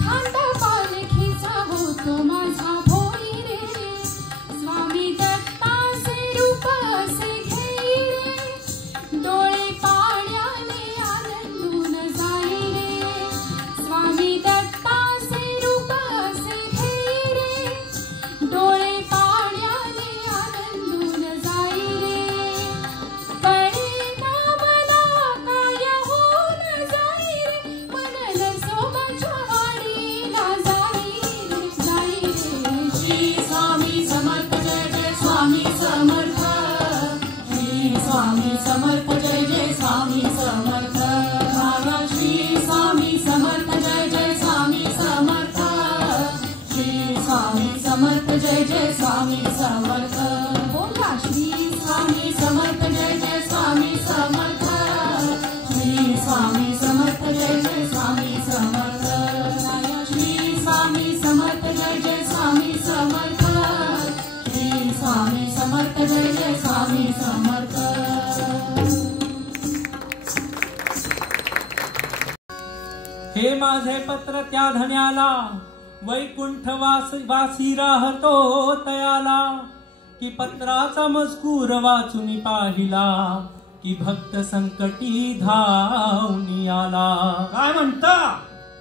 खांदा पालखीचा होतो माझा भोई रे स्वामी दत्ताचे रूप असे घेरे डोळे पाण्याने आनंदून जाई रे स्वामी दत्ताचे रूप असे घेरे डोळे पाण्याने आनंदून जाई रे परिणामला काय होऊन जाई रे मन नसोबाच्या वाडीला जाई रे श्री स्वामी समर्थ जय जय स्वामी समर्थ श्री स्वामी समर्थ जय जय स्वामी समर्थ श्री स्वामी समर्थ जय जय स्वामी समर्थ श्री स्वामी समर्थ जय जय स्वामी समर्थ बोला श्री स्वामी समर्थ जय जय स्वामी समर्थ श्री स्वामी समर्थ जय जय स्वामी समर्थ श्री स्वामी समर्थ जय जय स्वामी समर्थ श्री स्वामी समर्थ जय जय स्वामी समर्थ हे माझे पत्र त्या धन्याला वैकुंठ वासी राहतो तयाला की पत्राचा मजकूर वाचून पाहिला की भक्त संकटी धावून आला. काय म्हणता?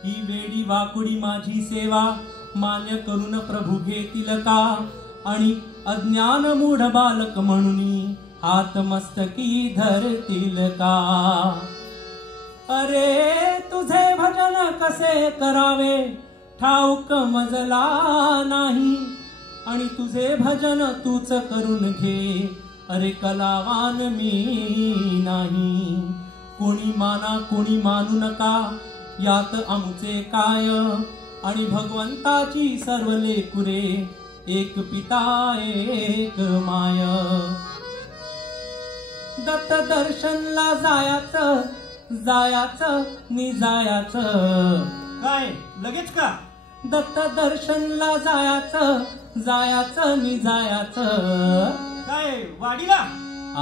ही वेडी वाकुडी माझी सेवा मान्य करून प्रभू घेतील का आणि अज्ञान मूढ बालक म्हणून हात मस्तकी धरतील का. अरे तुझे भजन कसे करावे ठाऊक मजला नाही आणि तुझे भजन तूच करून घे अरे कलावान मी नाही. कोणी माना कोणी मानू नका यात आमचे काय आणि भगवंताची सर्व लेकुरे एक पिता एक माय. दत्त दर्शनला जायाचं जायाचं नि जायाचं. काय लगेच का? दत्त दर्शनला जायाचं जायाचं नि जायाचं. काय वाडीला?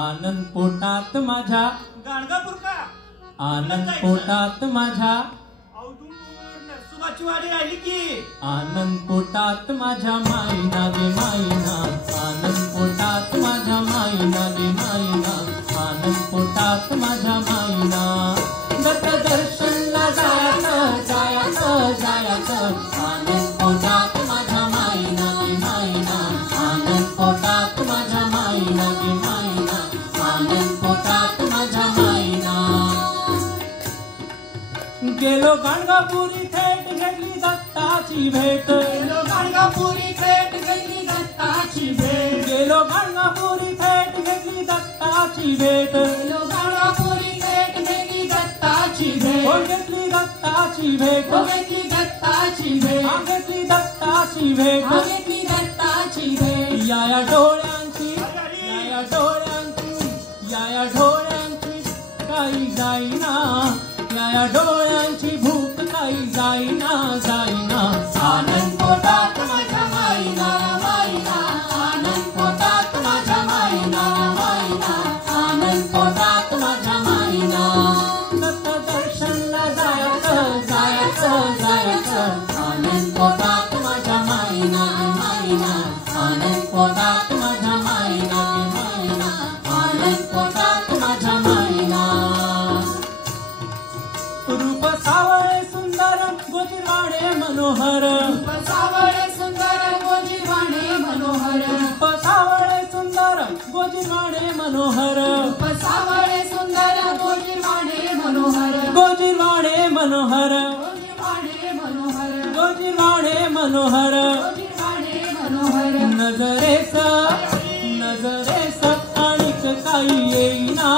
आनंद पोटात माझ्या गाणगापूर का? आनंद पोटात माझ्या औदुंबर नरसोबाची वाडी राहिली की. आनंद पोटात माझ्या माईना गे माईना आनंद पोटात माझ्या माईना गे माईना आनंद पोटात माझ्या माईना. दत्त दर्शनला जायाचं जायाचं जायाचं आनंद पोटात माझ्या माईना गे माईना आनंद पोटात माझ्या माईना गे माईना आनंद पोटात माझ्या माईना. गेलो गाणगापुरी थेट घेतली दत्ताची भेट. गेलो गाणगापुरी थेट घेतली दत्ताची भेट. गेलो गाणगापुरी थेट घेतली दत्ताची भेट. गेलो गाणगापुरी थेट घेतली दत्ताची भेट. हो घेतली दत्ताची भेट. हो घेतली दत्ताची भेट. हा घेतली दत्ताची भेट. हा घेतली दत्ताची भेट. या डोळ्यांची या डोळ्यांची या डोळ्यांची काही जाईना या डोळ्यांची भूक काही जाईना जाईना. आनंद पोटात माझ्या माईना माईना आनंद पोटात माझ्या माईना माईना आनंद पोटात माझ्या माईना. दत्त दर्शनला जायचं जायचं जायचं आनंद पोटात माझ्या माईना माईना आनंद पोटात माझ्या माईना माईना आनंद पोटात माझ्या माईना. रूप सावळे सुंदर गोजिरवाणे मनोहर. रूप सावळे सुंदर गोजिरवाणे मनोहर. रूप सावळे सुंदर गोजिरवाणे मनोहर. रूप सावळे सुंदर गोजिरवाणे मनोहर. गोजिरवाणे मनोहर गोजिरवाणे मनोहर. गोजिरवाणे मनोहर. गोजिरवाणे मनोहर. नजरेस नजरेस आणिक काही येईना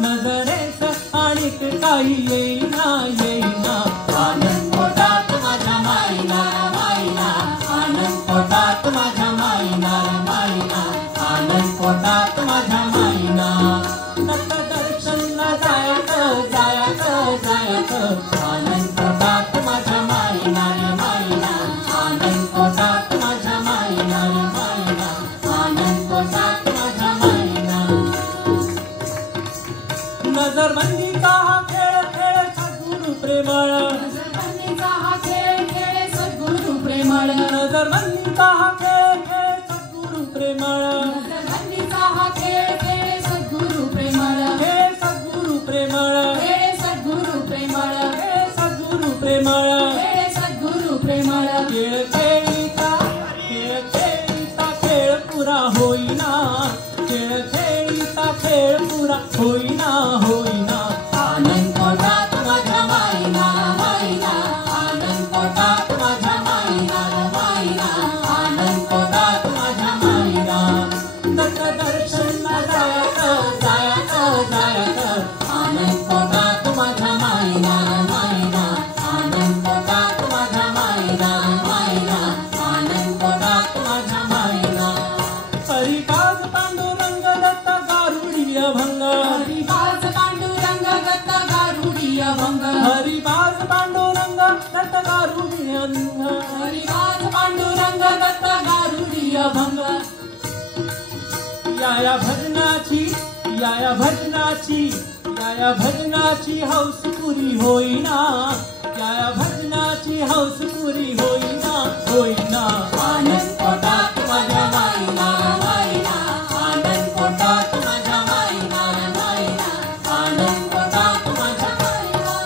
नजरेस आणिक काही येईना येईना. आनंद पोटात माझ्या माईना माईना आनंद पोटात माझ्या माईना माईना आनंद पोटात माझ्या माईना. दत्त दर्शनला जायचं जायचं जायचं आनंद पोटात माझ्या माईना माईना आनंद पोटात माझ्या माईना माईना आनंद पोटात माझ्या माईना. होईना होईना आनंद पोटात माझ्या माईना माईना आनंद पोटात माझ्या माईना माईना आनंद पोटात माझ्या माईना दत्त दर्शनला जायचं जायचं जायचं आनंद पोटात माझ्या माईना माईना आनंद पोटात माझ्या माईना माईना आनंद पोटात माझ्या माईना हरिपाद पांडुरंग दत्त गारुडी अभंग हरिपाद पांडुरंग दत्त गारुडी अभंग हरिपाद पांडुरंग दत्त गारुडी अभंग हरिपाद पांडुरंग दत्त गारुडी अभंग या भजनाची या भजनाची या भजनाची हौस पुरी होईना या भजनाची हौस पुरी होईना होईना आनंद पोटात माझ्या माईना माईना आनंद पोटात माझ्या माईना माईना आनंद पोटात माझ्या माईना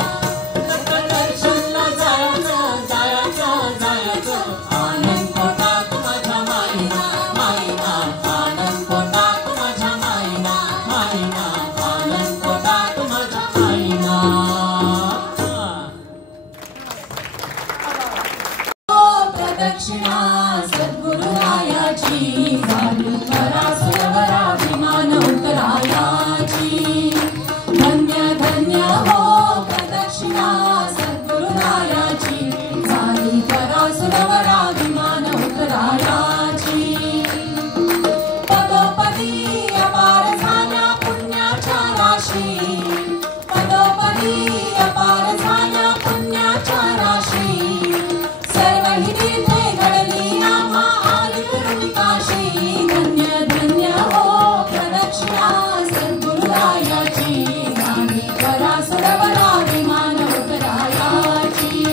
दत्त दर्शनला जायचं जायचं जायचं आनंद पोटात माझ्या माईना माईना आनंद पोटात माझ्या माईना माईना आनंद पोटात माझ्या माईना प्रदक्षिणा सद्गुरुरायाची झाली करा सुरवरा विमान उतरायाची धन्य धन्य हो प्रदक्षिणा सद्गुरुरायाची झाली करा सुरवरा विमान उतरायाची पदोपदी अपार झाल्या पुण्याच्या राशी पदोपदी अपार झाल्या पुण्याच्या राशी सर्वही तीर्थे घडली आम्हा आली करुणी काशी धन्य धन्य हो प्रदक्षिणा सद्गुरुरायाची झाली करा सुरवरा विमान उतरायाची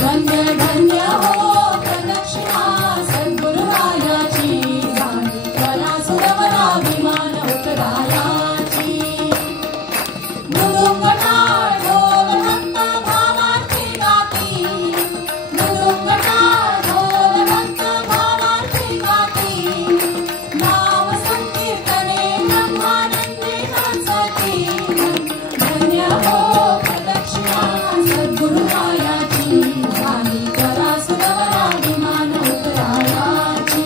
धन्य धन्य हो प्रदक्षिणा सद्गुरुरायाची झाली करा सुरवरा विमान उतरायाची मृदुंगटा ढोल भक्त भावार्थी गाती मृदुंगटा ढोल भक्त भावार्थी गाती नाम संकीर्तने ब्रह्मानंदे नाचती धन्य हो प्रदक्षिणा सद्गुरुरायाची झाली करा सुरवरा विमान उतरायाची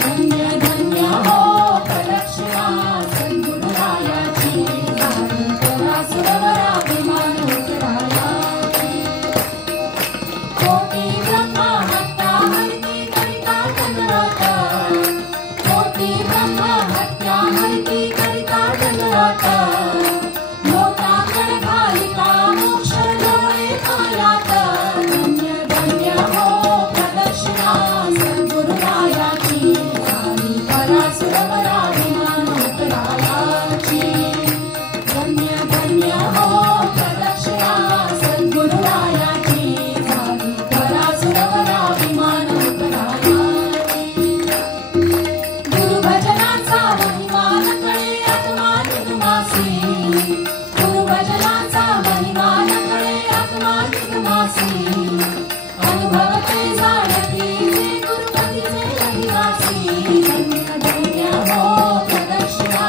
धन्य धन्य हो प्रदक्षिणा सद्गुरुरायाची झाली करा सुरवरा विमान उतरायाची कोटी ब्रह्मा हत्या हरती करिता जगरात कोटी ब्रह्मा हत्या हरती करिता जगरात मोठा घालिता मोक्ष डोळे पायात धन्य धन्य हो प्रदक्षिणा सद्गुरुरायाची झाली करा सुरवरा विमान उतरायाची धन्य धन्य हो प्रदक्षिणा सद्गुरुरायाची झाली करा सुरवरा विमान उतरायाची गुरुभजनाचा महिमा नकळे आत्मा निगमासी गुरुभजनाचा महिमा नकळे आत्मा निगमासी अनुभवते जाणती जे गुरुपतीचे रहिवासी धन्य धन्य हो प्रदक्षिणा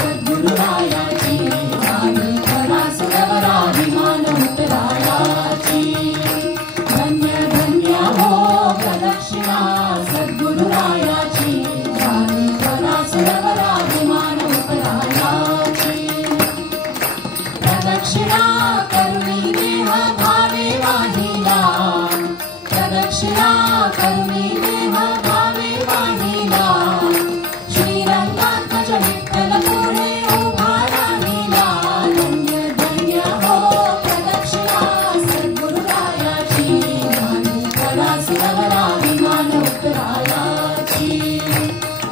सद्गुरुरायाची झाली करा सुरवरा विमान उतरायाची धन्य धन्य हो प्रदक्षिणा सद्गुरुरायाची झाली करा सुरवरा विमान उतरायाची प्रदक्षिणा करुणी देह भावे वाहिला प्रदक्षिणा करुणी देह भावे वाहिला श्रीरंगात गज विठ्ठल पुढे उभा राहिला धन्य धन्य हो प्रदक्षिणा सद्गुरुरायाची झाली करा सुरवरा विमान उतरायाची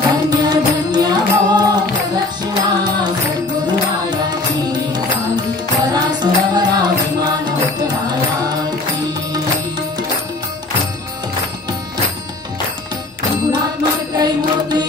धन्य धन्य हो प्रदक्षिणा सद्गुरुरायाची झाली करा सुरवरा विमान उतरायाची गुणात्मक त्रैमूर्ती